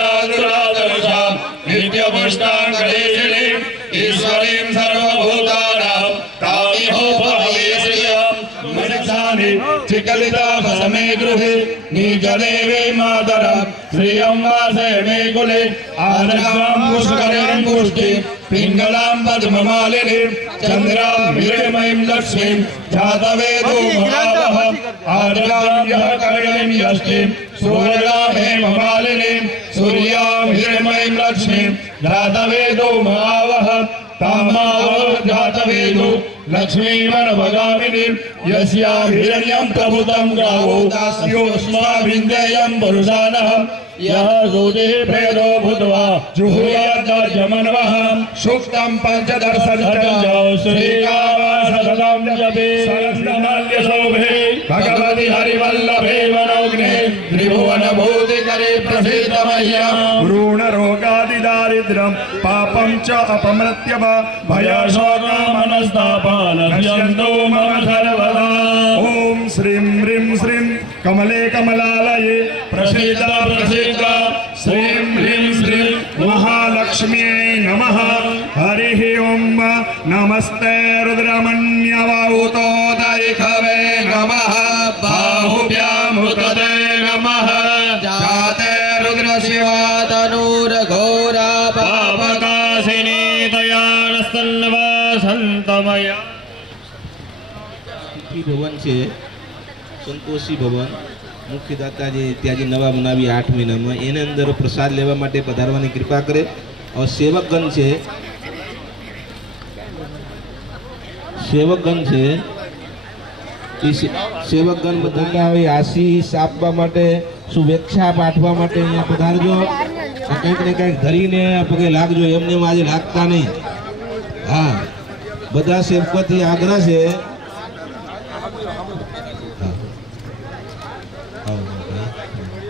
गन्धद्वारादुरादर्शां नित्यपुष्टां कलेशिनीम् ईश्वरीं सर्वभूतानां तामिहोपहवे श्रियं मनसानि चिकलिताभसमे गृहे नीचदेवे मातरं श्रियं वासे मे कुले आदर्शां पुष्करीं पुष्टिं पिङ्गलां पद्ममालिनीं चन्द्रां हिरण्मयीं लक्ष्मीं जातवेदो महावः आर्द्रां यः करणीं यष्टिं सूर्यां हेममालिनीं सूर्यां हिरण्मयीं लक्ष्मीं जातवेदो महावः तामावः जातवेदो लक्ष्मीमनभगामिनीं यस्यां हिरण्यं प्रभुतं गावो दास्योऽस्माभिन्देयं पुरुषानः यः सूते भेदो भूत्वा जुहुयाद्यमन्वः सूक्तं पञ्चदशदशौ श्रीकावासदं जपे सहस्रमाल्यशोभे भगवति हरिवल्लभे मनोग्ने त्रिभुवनभूतिकरे प्रसीदमह्यम् ऋणरोगादिदारिद्र्यं पापं च अपमृत्यव भयशोकामनस्तापानश्यन्तो मम सर्वदा ॐ श्रीं ह्रीं श्रीं कमले कमलालये प्रसीद प्रसीद श्रीं ह्रीं श्रीं महालक्ष्म्यै नमः हरिः ॐ नमस्ते रुद्रमन्यवौतोदयिखवे नमः बाहुभ्यामुदते नमः जाते रुद्रशिवातनूरघोरा पापकाशिनी दयानस्तन्वसन्तमया સંતોષી ભવન છે, સંતોષી ભવન મુખ્યદાતા જે ત્યાં જે નવા બનાવી 8 મહિનામાં એની અંદર પ્રસાદ લેવા માટે પધારવાની કૃપા કરે. और सेवकगण છે, સેવકગણ છે એ સેવકગણ બધા આવે આશીષ આપવા માટે, શુભેચ્છા પાઠવા માટે અહીંયા પધારજો. કંઈક ને કંઈક ધરીને પગે લાગજો, એમને આજે લાગતા નહીં. હા, બધા સેવકોથી આગ્રહ છે